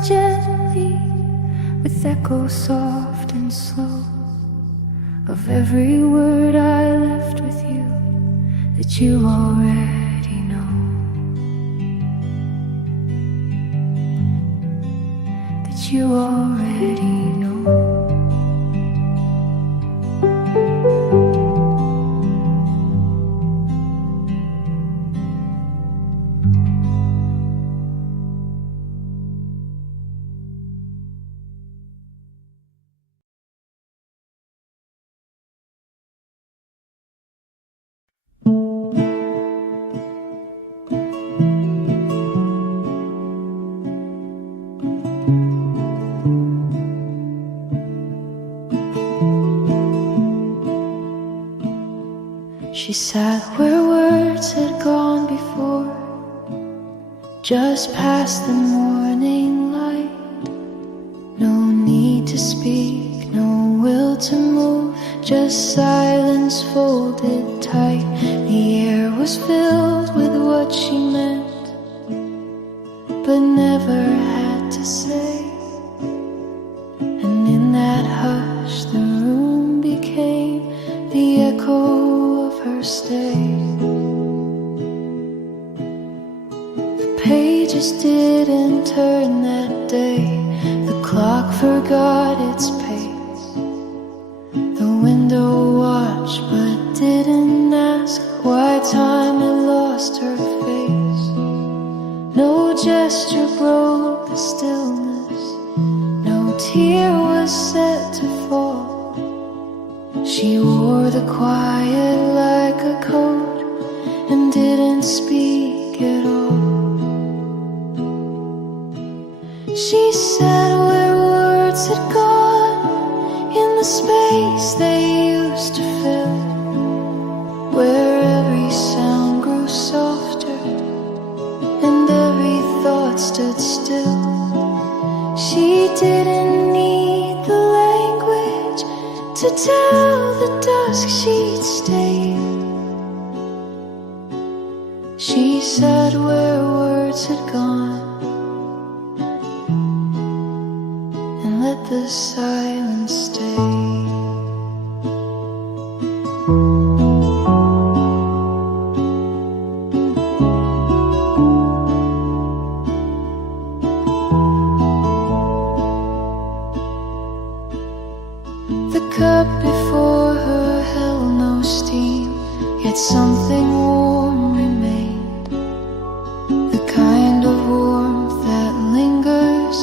Gently, with echo soft and slow, of every word I left with you that you already know, that you already know. She sat where words had gone before, just past the morning light. No need to speak, no will to move, just silence folded tight. The air was filled with what she meant, but never had to say. And in that hush the room became the echo of her stay. The pages didn't turn that day, the clock forgot its pace. The window watched but didn't ask why time had lost her face. No gesture broke the stillness, no tear was set to fall. She wore the quiet like a coat and didn't speak at all. She sat where words had gone, in the space they used to fill, where every sound grew softer and every thought stood still. She didn't need the language to tell the dusk she'd stay. She sat where words had gone and let the silence stay. The cup before her held no steam, yet something warm remained. The kind of warmth that lingers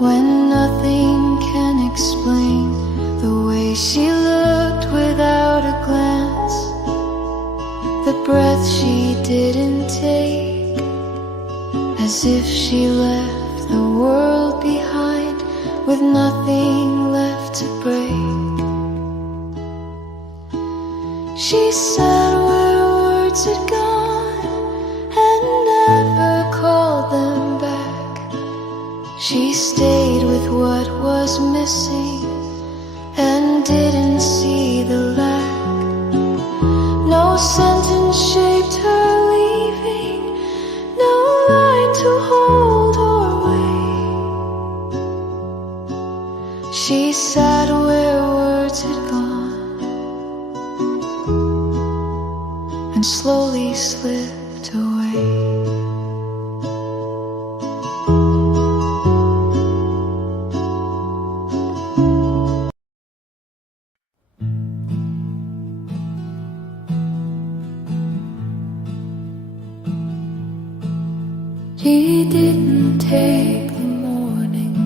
when nothing can explain. The way she looked without a glance, the breath she didn't take, as if she left the world behind with nothing left to break. She sat where words had gone and never called them back. She stayed with what was missing and didn't see the lack. No sentence shaped her leaving, no line to hold or weigh. She sat where words had gone and slowly slipped away. She didn't take the morning,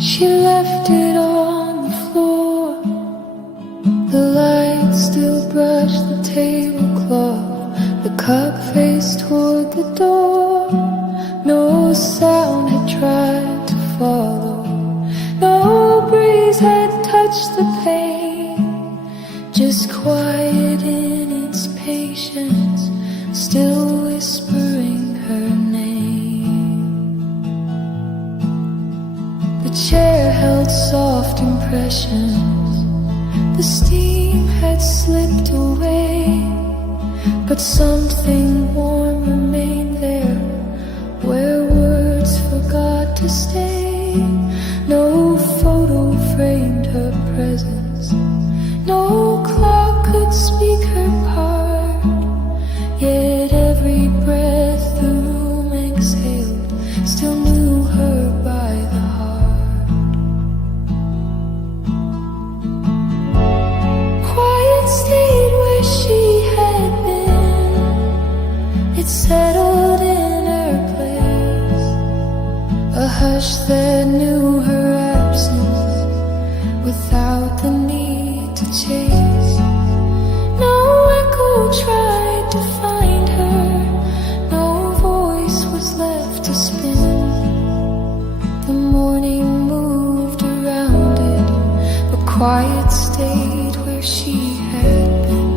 she left it on the floor. the door. No sound had tried to follow, no breeze had touched the pane. Just quiet in its patience, still whispering her name. The chair held soft impressions, the steam had slipped away, but something warm remained there, where words forgot to stay. No photo framed her presence, no clock could speak her part, yet every breath the room exhaled still knew her by the heart. Quiet stayed where she had been, it settled in her place, a hush that knew her absence without the need to chase. No echo tried to find her, no voice was left to spin. The morning moved around it, but quiet stayed where she had been.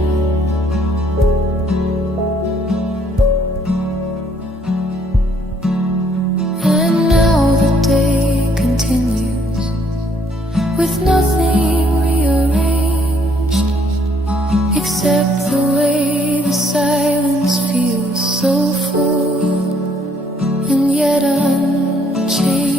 And now the day continues, with nothing rearranged, except the way the silence feels so full and yet unchanged.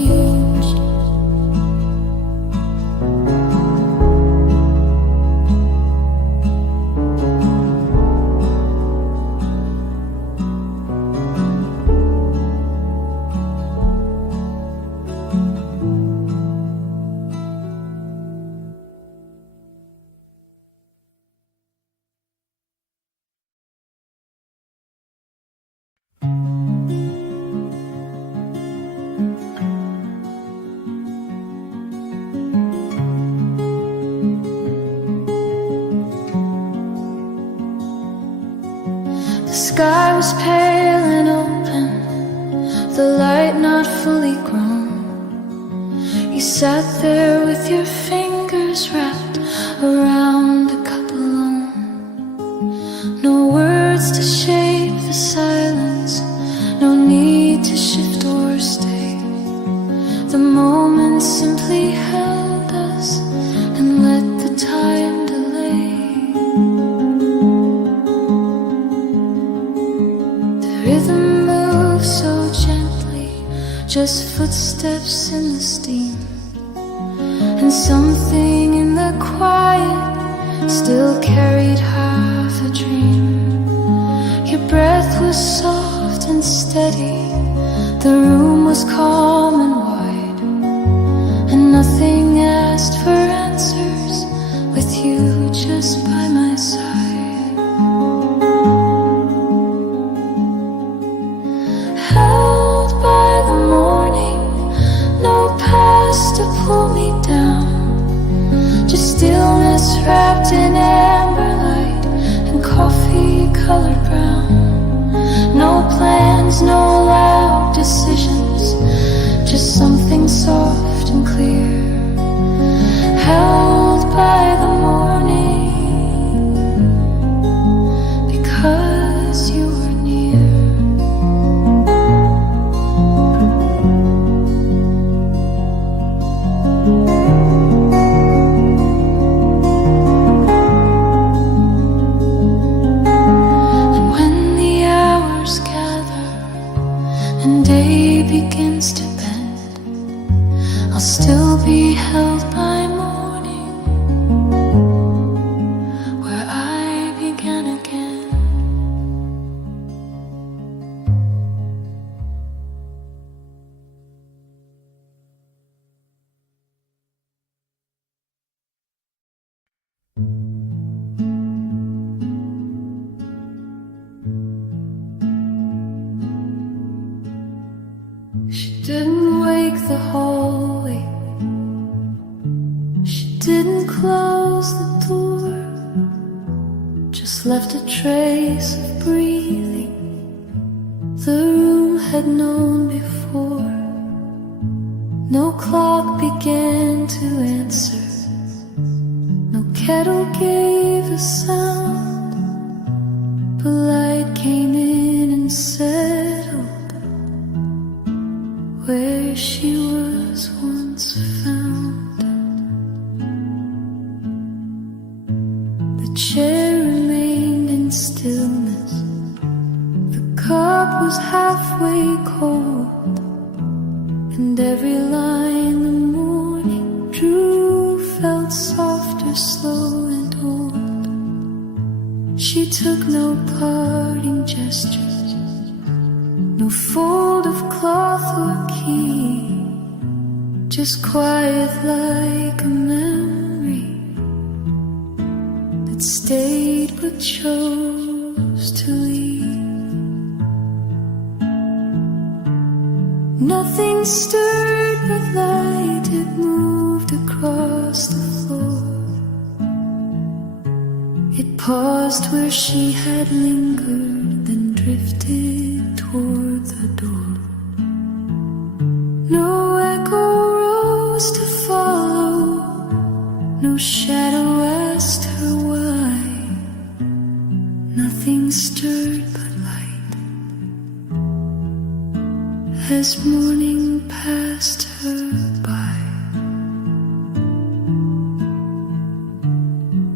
The sky was pale and open, the light not fully grown. You sat there with your fingers wrapped around a cup alone. No words to shape the silence, no need to shift or stay. The moment simply held us and let the time delay. Rhythm moves so gently, just footsteps in the steam, and something in the quiet still carried half a dream. Your breath was soft and steady, the room was calm and wide, and nothing asked for answers with you just by my side. Held by the morning, no past to pull me down, just stillness wrapped in amber light and coffee colored brown. No plans, no loud decisions, just something soft and clear. Held by the morning, because you were near. And when the hours gather and day begins to bend, I'll still be held by morning, where I began again. She didn't wake the hallway, she didn't close the door, just left a trace of breathing the room had known before. No clock began to answer, no kettle gave a sound, but light came in and settled where she was once found. The chair remained in stillness, the cup was halfway cold, and every line the morning drew felt softer, slow and old. She took no parting gestures, no fold of cloth or key, just quiet like a memory that stayed but chose to leave. Nothing stirred but light, it moved across the floor. It paused where she had lingered, then drifted toward the door. No echo rose to follow, no shadow asked her why. Nothing stirred but light as morning passed her by.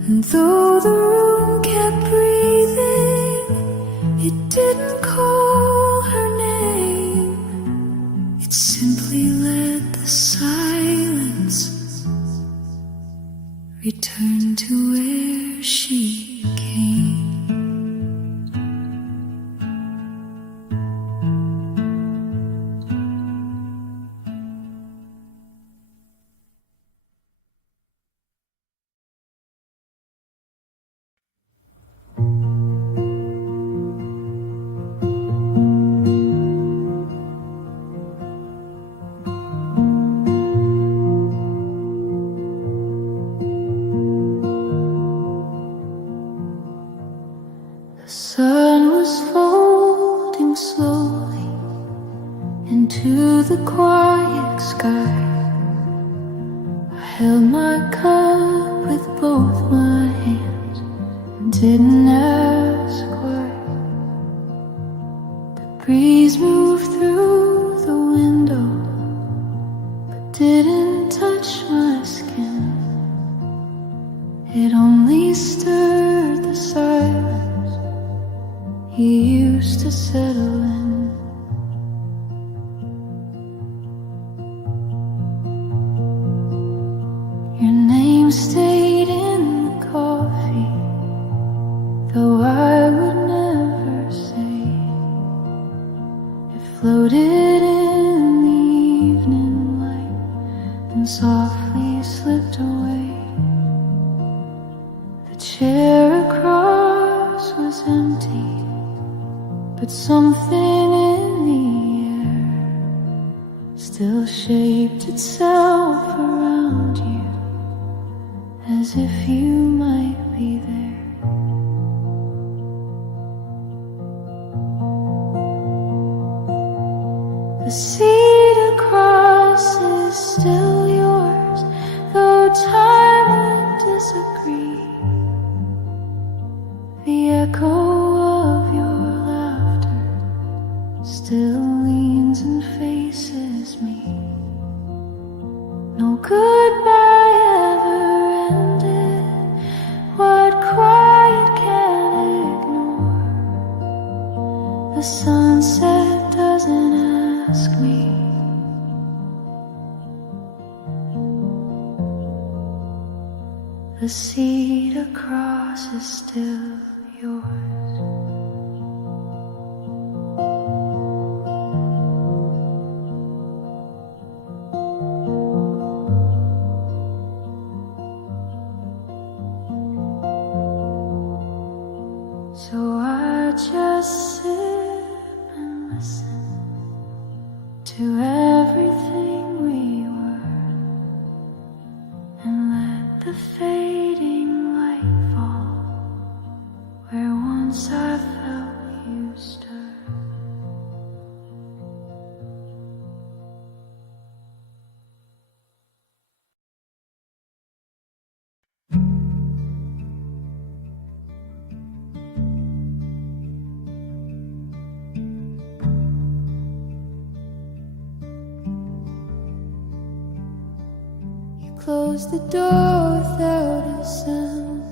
And though the room kept breathing, it didn't call her name. It simply let the silence return to where she came. The sun was folding slowly into the quiet sky. I held my cup with both my hands and didn't ask why. The breeze moved through the window but didn't touch my skin. It only stirred the silence you used to settle in. Your name stayed in the coffee, though I would never say. It floated in the evening light and softly slipped away. The chair across was empty, but something in the air still shaped itself around you, as if you might be there. The seat across is still yours, though time would disagree. The echo of your laughter still leans and faces me. No goodbye ever ended, what quiet can't ignore. The sunset doesn't ask me. The seat across is still yours. So I just sit and listen to everything we were, and let the fading light fall where once I felt you stir. Closed the door without a sound.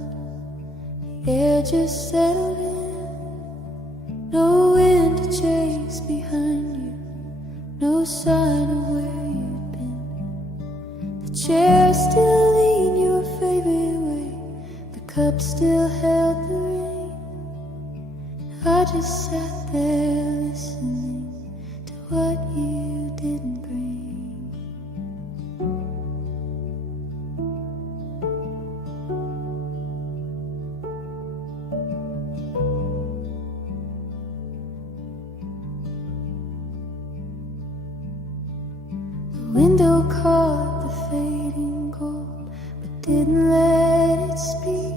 The air just settled in. No wind to chase behind you. No sign of where you'd been. The chair still leaned your favorite way. The cup still held the rain. I just sat there listening to what you didn't bring. The window caught the fading gold, but didn't let it speak.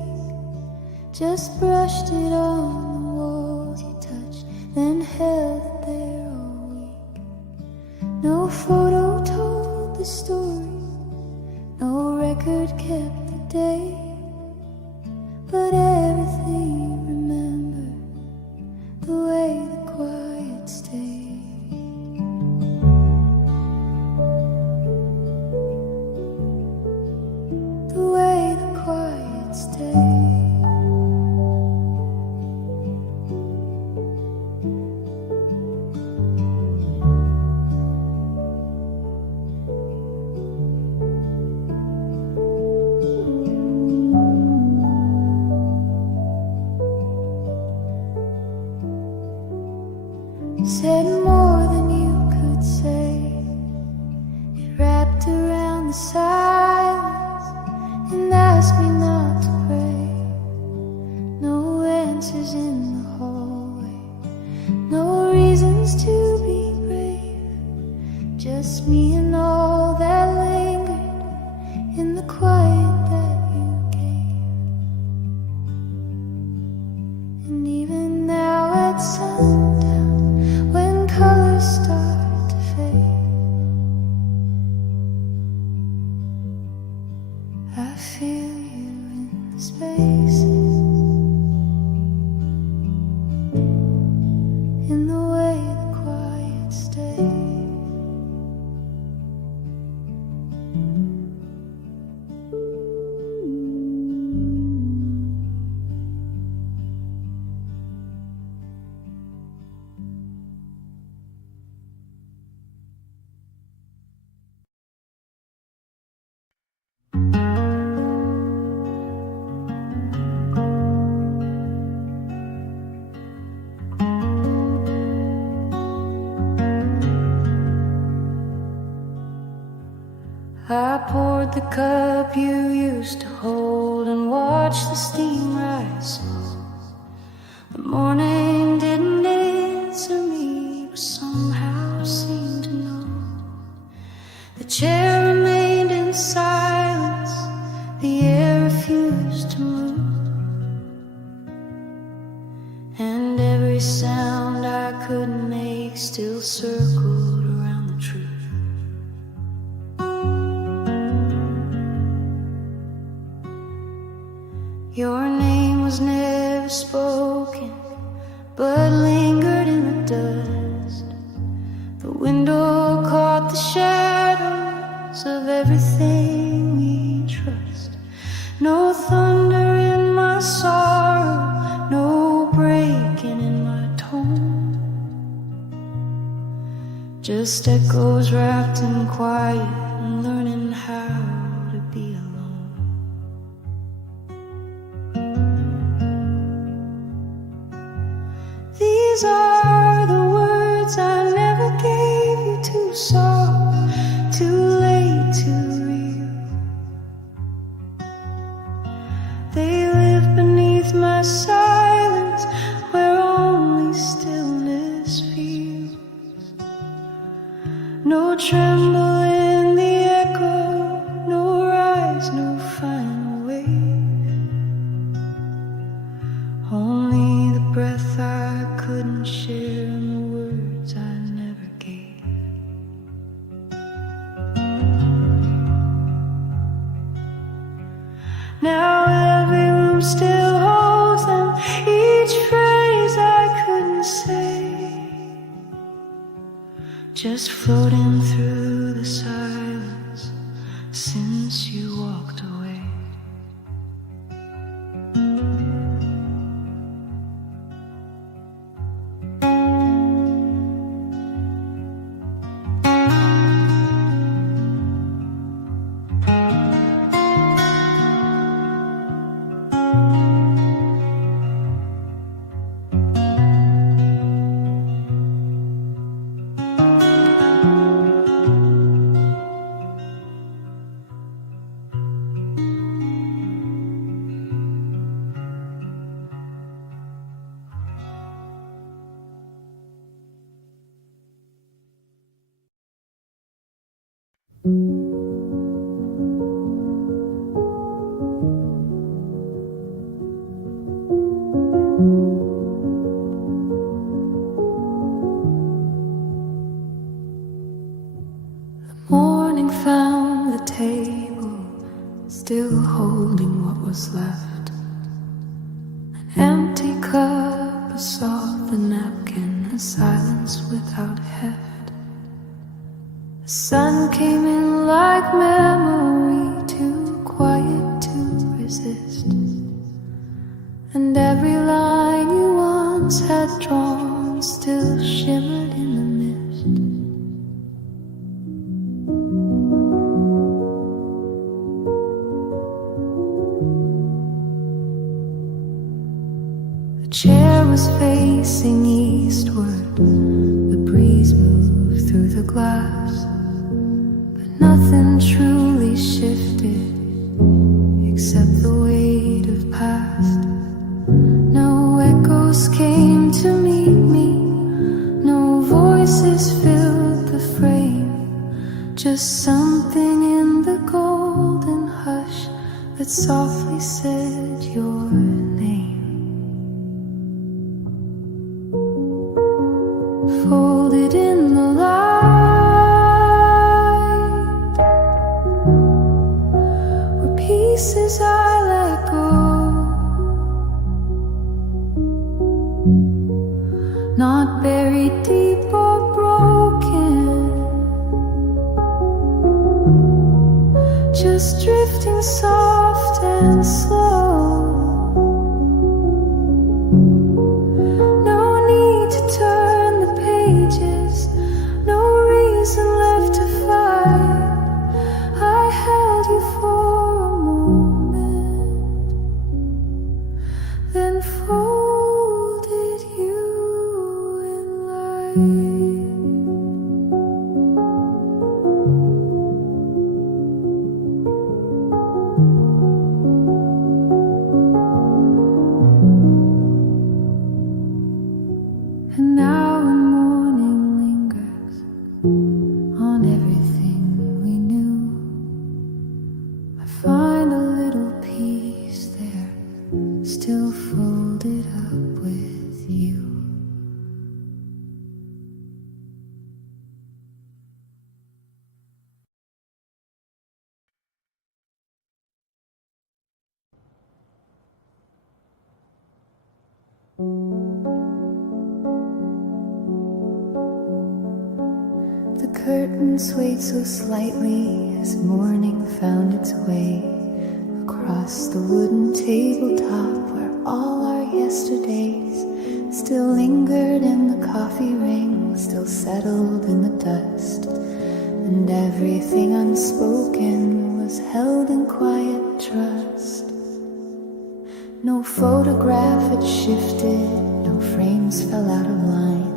Just brushed it on the walls you touched, then held it there all week. No photo told the story, no record kept the day, but everything remembered the way the quiet stayed. The way the quiet stayed. Said more than you could say. It wrapped around the silence and asked me not to pray. No answers in the hallway, no reasons to be brave. Just me and all that lingered in the quiet that you gave. And even now at sundown, when colors start to fade, I feel you in the spaces, in the way the quiet stays. I poured the cup you used to hold and watched the steam rise slow. The morning didn't answer me, but somehow seemed to know. The chair remained in silence, the air refused to move, and every sound I couldn't make still circled around the truth. Your name was never spoken, but lingered in the dust. The window caught the shadows of everything we trust. No thunder in my sorrow, no breaking in my tone, just echoes wrapped in quiet and learning how to be alone. These are the words I never gave you, too soft, too late, too real. They live beneath my silence, where only stillness feels. No tremble in the was left. An empty cup, a soft napkin, a silence without heft. The sun came in like memory, too quiet to resist. And every line you once had drawn still shimmered in the mist. The chair was facing eastward. The breeze moved through the glass, but nothing truly shifted except the weight of past. No echoes came to meet me, no voices filled the frame, just something in the golden hush that softly said your name. Folded in the light were pieces I let go, not buried deep or broken, just drifting soft and slow. No need to turn the pages, no reason left to fight. I held you for a moment, then folded you in light. And now when morning lingers on everything we knew, I find a little piece there, still folded up with you. The curtain swayed so slightly as morning found its way across the wooden tabletop where all our yesterdays still lingered in the coffee ring, still settled in the dust. And everything unspoken was held in quiet trust. No photograph had shifted, no frames fell out of line,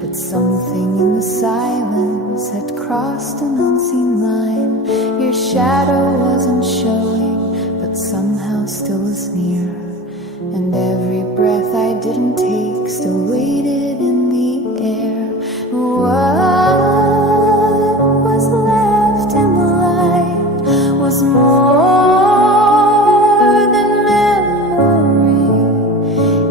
but something in the silence had crossed an unseen line. Your shadow wasn't showing, but somehow still was near. And every breath I didn't take still waited in the air. What was left in the light was more than memory.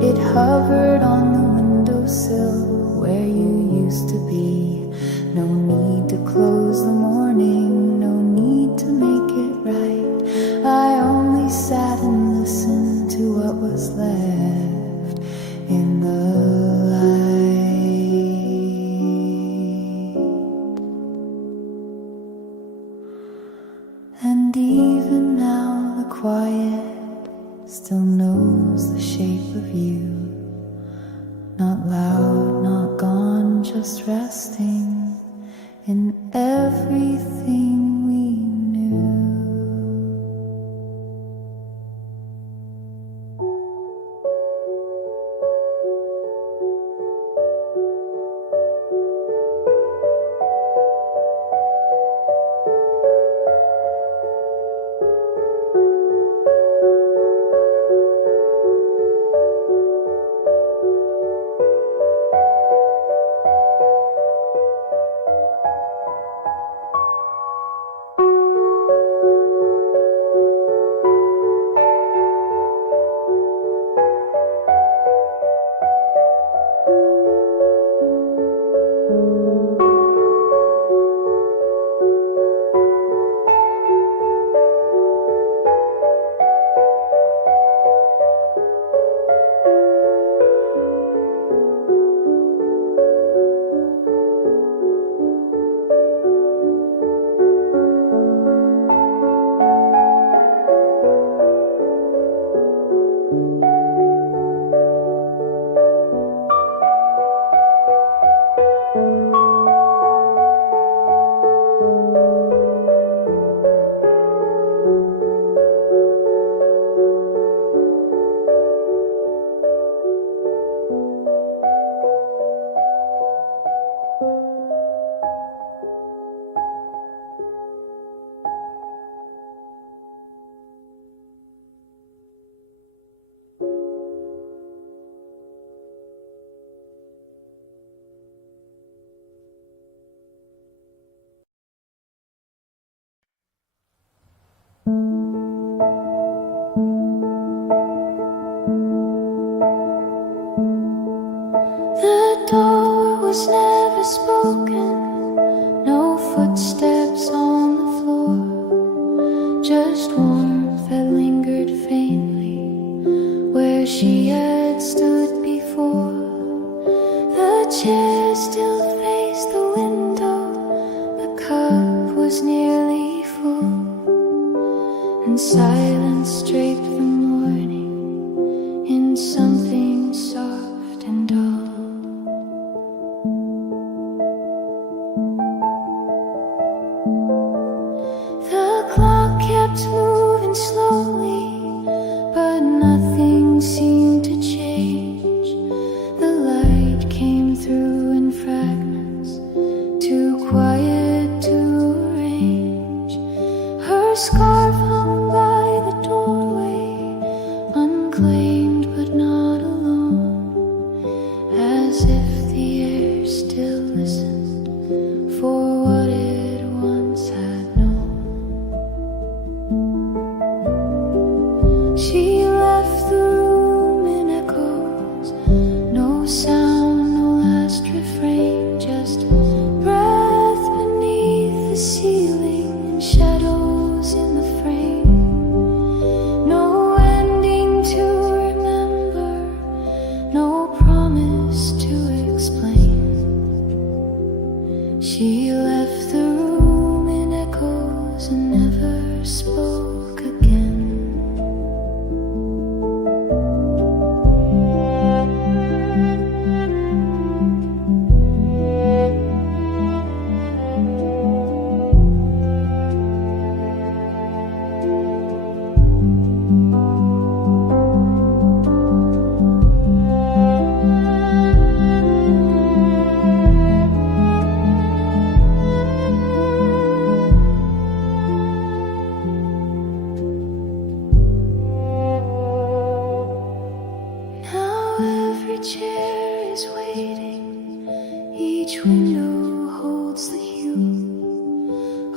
It hovered on the windowsill where you used to be. No need to close the morning, no need to make it right. I only sat and listened to what was left in the light. And even now the quiet still knows the shape of you. Not loud, not gone, just resting in everything we knew. spoken, no footsteps on the floor, just warmth that lingered faintly where she had stood before. The chair still faced the window, the cup was nearly full, and silence draped the morning in something soft and dull. The clock kept moving slowly, but nothing seemed to change. The light came through in fragments, too quiet to arrange. Her scarf hung by the doorway, unclaimed but not alone, as if the air still listened for what it once had known. She left the room in echoes, no sound, no last refrain, just breath beneath the ceiling and shadows in the frame. No ending to remember, no promise to explain. She left the room in echoes and never spoke again. Now every chair is waiting, each window holds the hue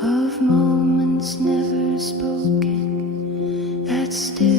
of moments never spoken that still